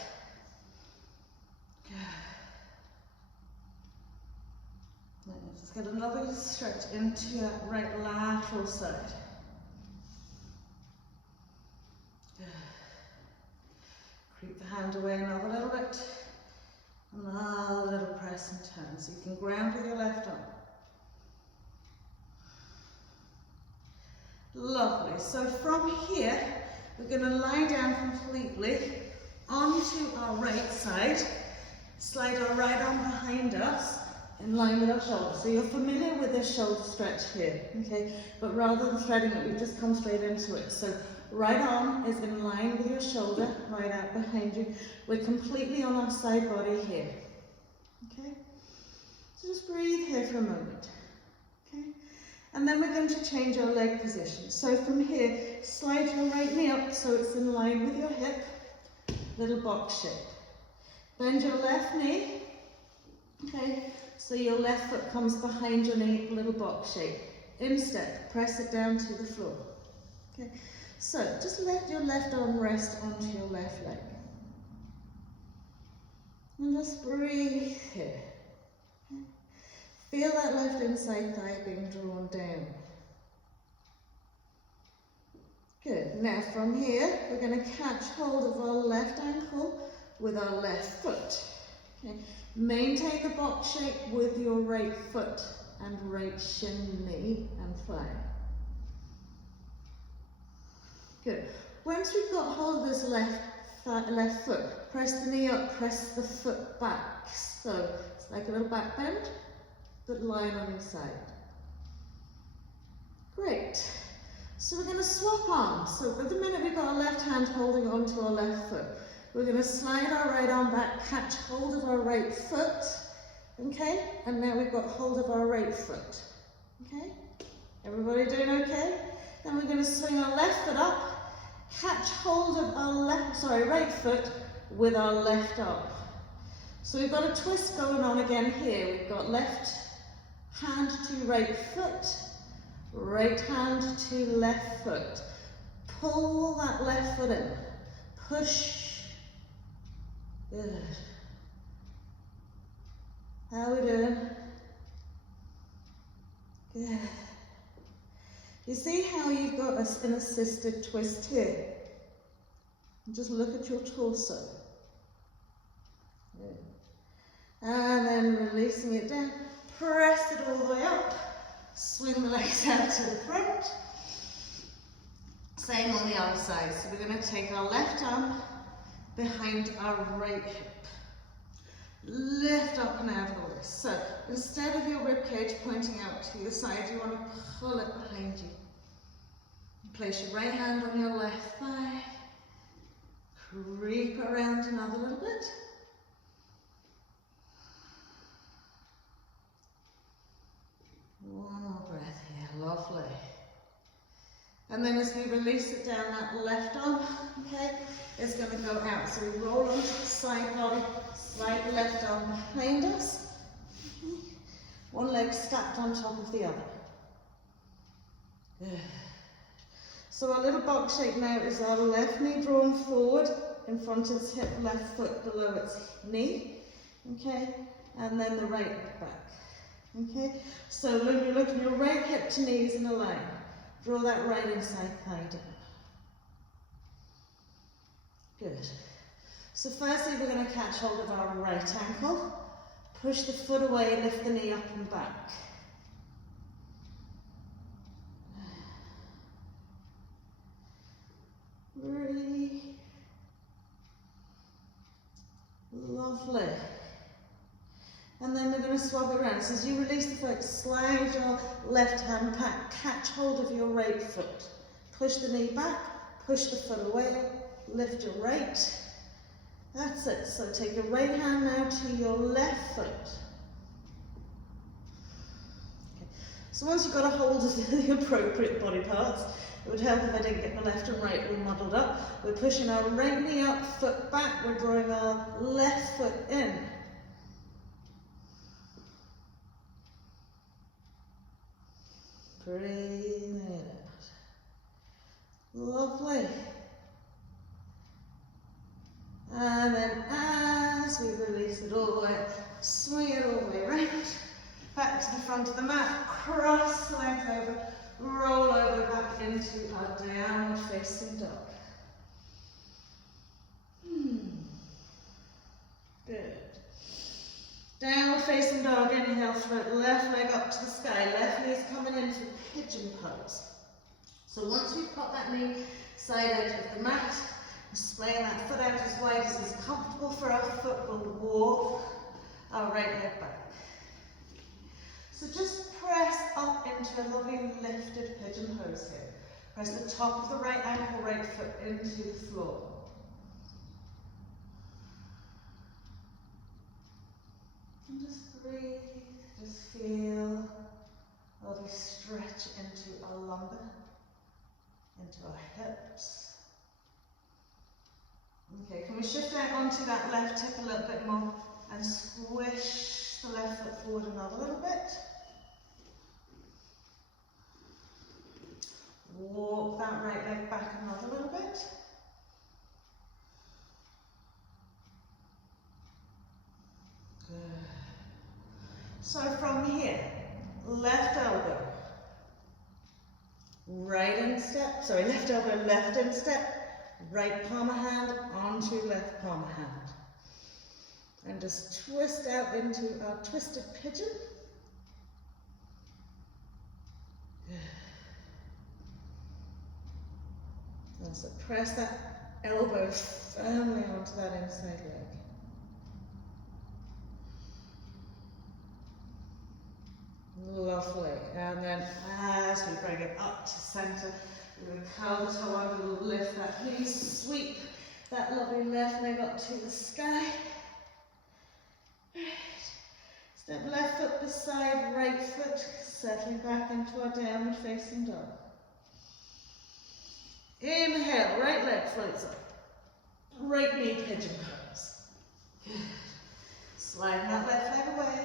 Good. Let's get another stretch into that right lateral side. Good. Creep the hand away another little bit. Another little press and turn, so you can ground with your left arm. Lovely. So from here, we're going to lie down completely onto our right side. Slide our right arm behind us in line with our shoulder. So you're familiar with this shoulder stretch here, okay? But rather than threading it, we've just come straight into it. So right arm is in line with your shoulder, right out behind you. We're completely on our side body here. Okay? So just breathe here for a moment. Okay? And then we're going to change our leg position. So from here, slide your right knee up so it's in line with your hip, little box shape. Bend your left knee. Okay? So your left foot comes behind your knee, little box shape. Instep, press it down to the floor. Okay? So just let your left arm rest onto your left leg. And just breathe here. Okay. Feel that left inside thigh being drawn down. Good. Now from here, we're going to catch hold of our left ankle with our left foot. Okay. Maintain the box shape with your right foot and right shin, knee and thigh. Good. Once we've got hold of this left foot, press the knee up, press the foot back. So it's like a little back bend, but line on your side. Great. So we're going to swap arms. So at the minute we've got our left hand holding onto our left foot. We're going to slide our right arm back, catch hold of our right foot, Okay, and now we've got hold of our right foot. Okay, everybody doing okay? Then we're going to swing our left foot up, catch hold of our right foot with our left arm. So we've got a twist going on again here. We've got left hand to right foot, right hand to left foot. Pull that left foot in. Push. Good. How are we doing? Good. You see how you've got an assisted twist here? Just look at your torso. Good. And then releasing it down. Press it all the way up. Swing the legs out to the front. Same on the other side. So we're going to take our left arm behind our right hip. Lift up and out of the way. So instead of your rib cage pointing out to your side, you want to pull it behind you. Place your right hand on your left thigh. Creep around another little bit. One more breath here. Lovely. And then as we release it down, that left arm, okay, is going to go out. So we roll onto the side body, slide the left arm behind us. Okay. One leg stacked on top of the other. Good. So our little box shape now is our left knee drawn forward in front of its hip, left foot below its knee. Okay, and then the right hip back. Okay, so when you're looking, your right hip to knee is in a line. Draw that right inside thigh down. Good. So firstly, we're going to catch hold of our right ankle. Push the foot away, lift the knee up and back. Breathe. Lovely. And then we're going to swab it around. So as you release the foot, slide your left hand back, catch hold of your right foot. Push the knee back, push the foot away, lift your right. That's it. So take your right hand now to your left foot. Okay. So once you've got a hold of the appropriate body parts, it would help if I didn't get my left and right all muddled up. We're pushing our right knee up, foot back, we're drawing our left foot in. Breathe it out. Lovely. And then as we release it all the way, swing it all the way around, back to the front of the mat, cross the legs over, roll over back into our downward facing dog. Good. Downward facing dog, inhale, float left leg up to the sky, left knee is coming into pigeon pose. So once we've got that knee side edge of the mat, splaying that foot out as wide as is comfortable for our foot, we'll walk our right leg back. So just press up into a lovely lifted pigeon pose here. Press the top of the right ankle, right foot into the floor. And just breathe, just feel how we stretch into our lumbar, into our hips. Okay, can we shift out onto that left hip a little bit more and squish the left foot forward another little bit. Walk that right leg back another little bit. Good. So from here, left elbow, right instep, left elbow, left instep, right palm of hand onto left palm of hand. And just twist out into our twisted pigeon. And so press that elbow firmly onto that inside leg. Lovely. And then as we bring it up to center, we're going to curl the toe under, we'll lift that knee, sweep that lovely left leg up to the sky. Right. Step left foot beside right foot, settling back into our downward facing dog. Inhale, right leg floats up. Right knee pigeon pose. Good. Sliding that left leg away.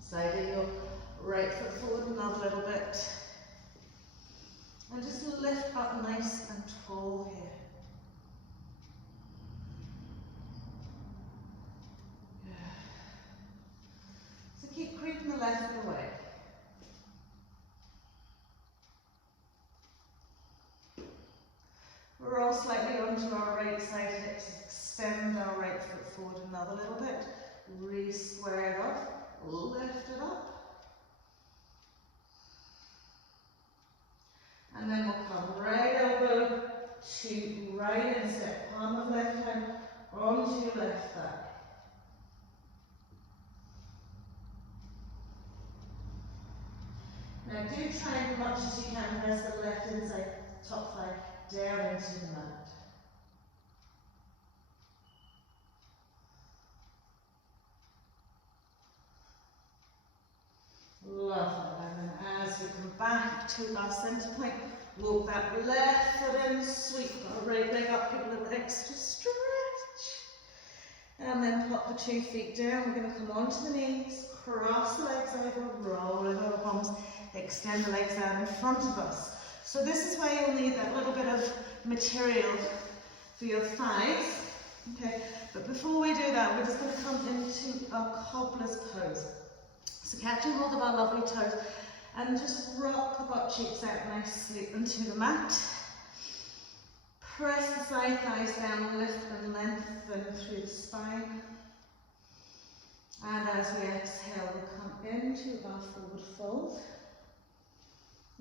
Sliding your right foot forward another little bit. And just lift up nice and tall here. Good. So keep creeping the left foot away. Roll slightly onto our right side hips, extend our right foot forward another little bit, re-square it off, lift it up, and then we'll come right elbow to right instep, palm of left hand onto your left thigh. Now do try as much as you can press the left inside top thigh down into the mat. Lovely. And then as we come back to our centre point, walk that left foot in, sweep our right leg up, give a little extra stretch. And then pop the 2 feet down. We're going to come onto the knees, cross the legs over, roll over the palms, extend the legs out in front of us. So this is where you'll need that little bit of material for your thighs. Okay, but before we do that, we're just going to come into our cobbler's pose. So catching hold of our lovely toes and just rock the butt cheeks out nicely into the mat. Press the side thighs down, lift and lengthen through the spine. And as we exhale, we'll come into our forward fold.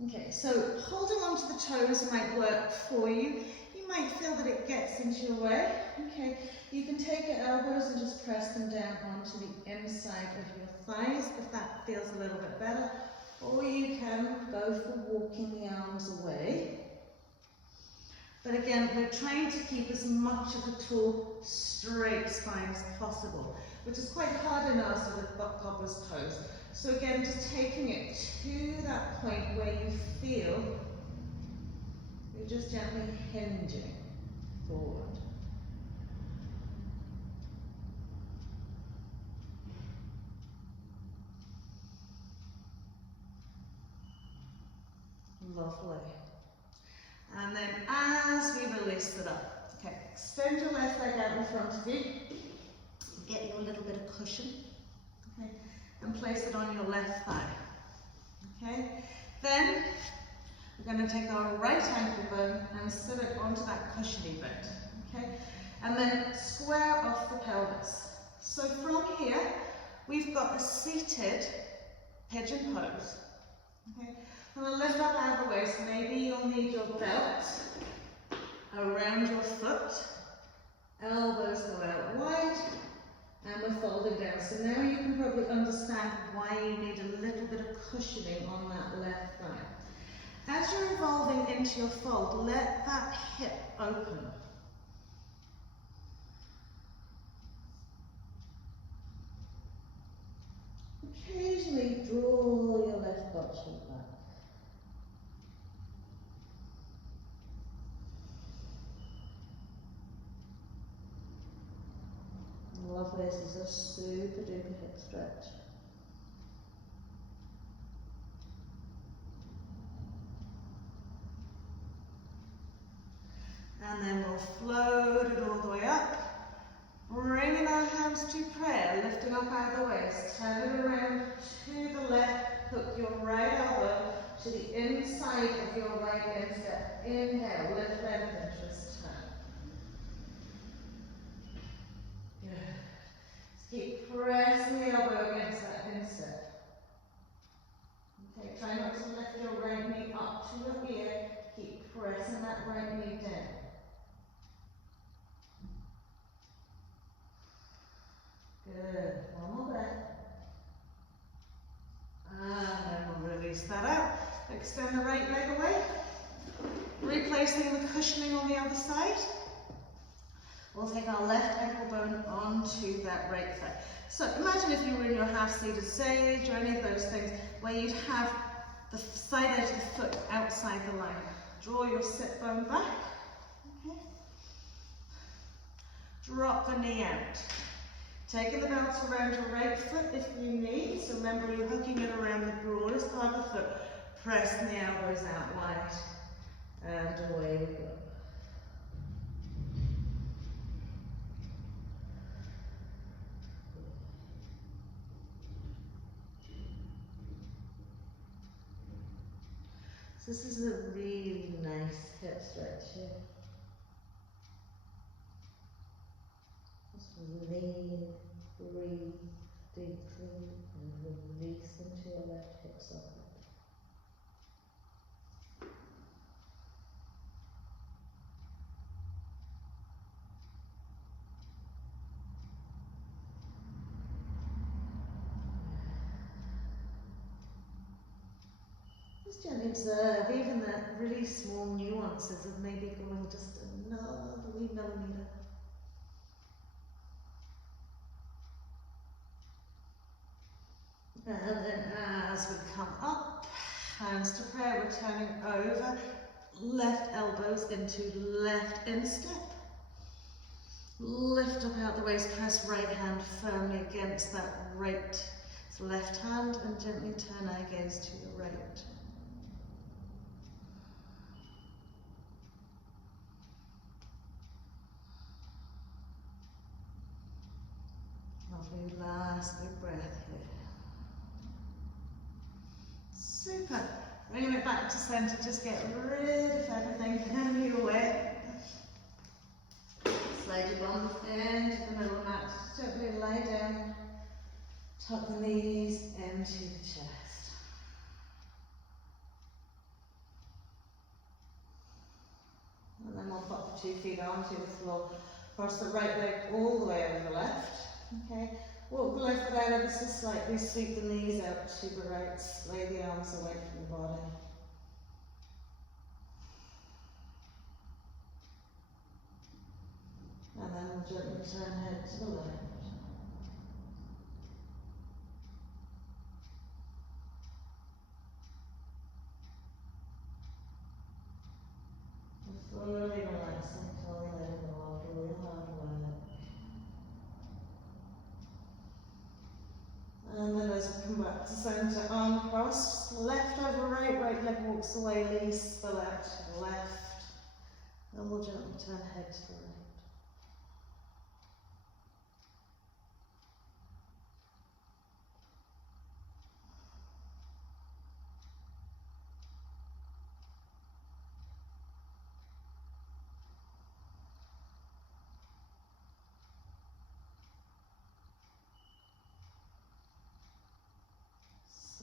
Okay, so holding on to the toes might work for you. You might feel that it gets into your way. Okay, you can take your elbows and just press them down onto the inside of your thighs if that feels a little bit better. Or you can go for walking the arms away. But again, we're trying to keep as much of a tall, straight spine as possible, which is quite hard in our sort of cobbler's pose. So again, just taking it to that point where you feel you're just gently hinging forward. Lovely. And then as we release it up, okay, extend your left leg out in front of you, get you a little bit of cushion, okay, and place it on your left thigh, okay. Then we're going to take our right ankle bone and sit it onto that cushiony bit, okay, and then square off the pelvis. So from here, we've got a seated pigeon pose, okay. I'm going to lift up out of the waist. Maybe you'll need your belt around your foot. Elbows go out wide. And we're folding down. So now you can probably understand why you need a little bit of cushioning on that left thigh. As you're evolving into your fold, let that hip open. Occasionally draw your left butt cheek back. Lovely, this is a super duper hip stretch. And then we'll float it all the way up, bringing our hands to prayer, lifting up out of the waist, turn it around to the left, hook your right elbow to the inside of your right instep. Inhale, lift, lengthen, twist, turn. Good. Keep pressing the elbow against that instep. Okay, try not to lift your right knee up to your ear. Keep pressing that right knee down. Good. One more breath. And then we'll release that out. Extend the right leg away. Replacing the cushioning on the other side. We'll take our left ankle bone onto that right thigh. So imagine if you were in your half-seated sage or any of those things where you'd have the side edge of the foot outside the line. Draw your sit bone back. Okay. Drop the knee out. Taking the belt around your right foot if you need. So remember, you're hooking it around the broadest part of the foot. Pressing the elbows out wide. And away we go. So this is a really nice hip stretch here. Just lean, breathe deeply and release into your left hip socket. Just gently observe even the really small nuances of maybe going just another wee millimetre. And then as we come up, hands to prayer, we're turning over, left elbows into left instep. Lift up out the waist, press right hand firmly against that right left hand and gently turn eye gaze to the right. Lovely, last big breath here. Super. Bringing it back to centre, just get rid of everything in your way. Slide your bum into the middle of the mat. Just gently lie down. Tuck the knees into the chest. And then we'll pop the 2 feet onto the floor. Cross the right leg all the way over the left. Okay. Walk the left foot out ever so slightly, sweep the knees out to the right, lay the arms away from the body. And then we'll gently turn head to the left. And fully relaxing, fully letting go of the real hard work. And then as we come back to centre, arm cross, left over right, right leg walks away, release the left, left. And we'll gently turn head to the right.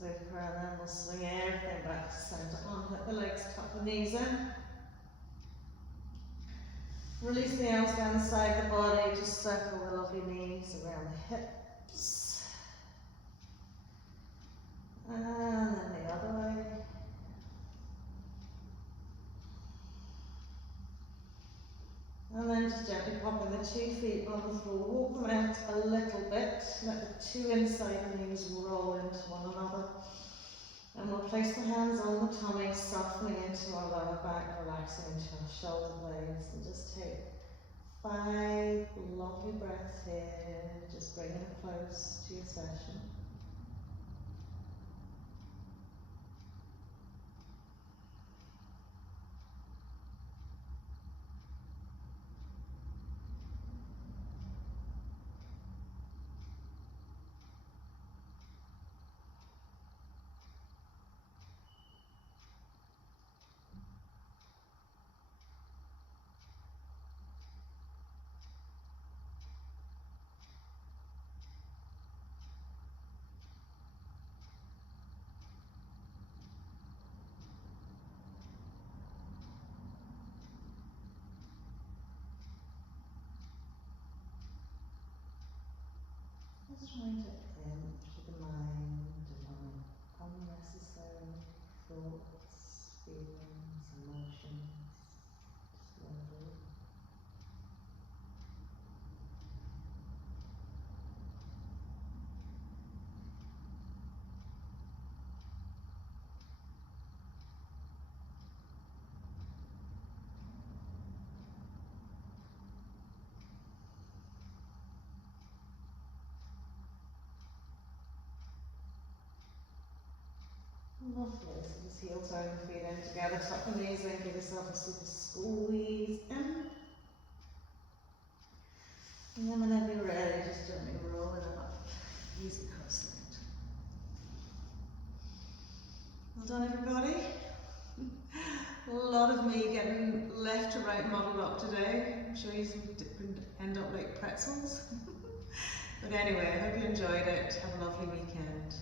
Super, and then we'll swing everything back to centre. Unhook the legs, tuck the knees in. Release the arms down the side of the body, just circle the lovely knees around the hips. And then the other way. And then just gently popping the 2 feet on the floor, walk them out a little bit, let the 2 inside knees roll into one another. And we'll place the hands on the tummy, softening into our lower back, relaxing into our shoulder blades, and just take 5 lovely breaths here, just bringing it close to your session. Just trying to empty the mind of unnecessary thoughts, feelings, emotions. Just let it. Lovely. So just heel toe and feet in together. Tuck the knees in. Give yourself a super squeeze in. And then whenever you're ready, just gently roll it up. Easy cross legged. Well done, everybody. A lot of me getting left to right muddled up today. I'm sure you didn't end up like pretzels. But anyway, I hope you enjoyed it. Have a lovely weekend.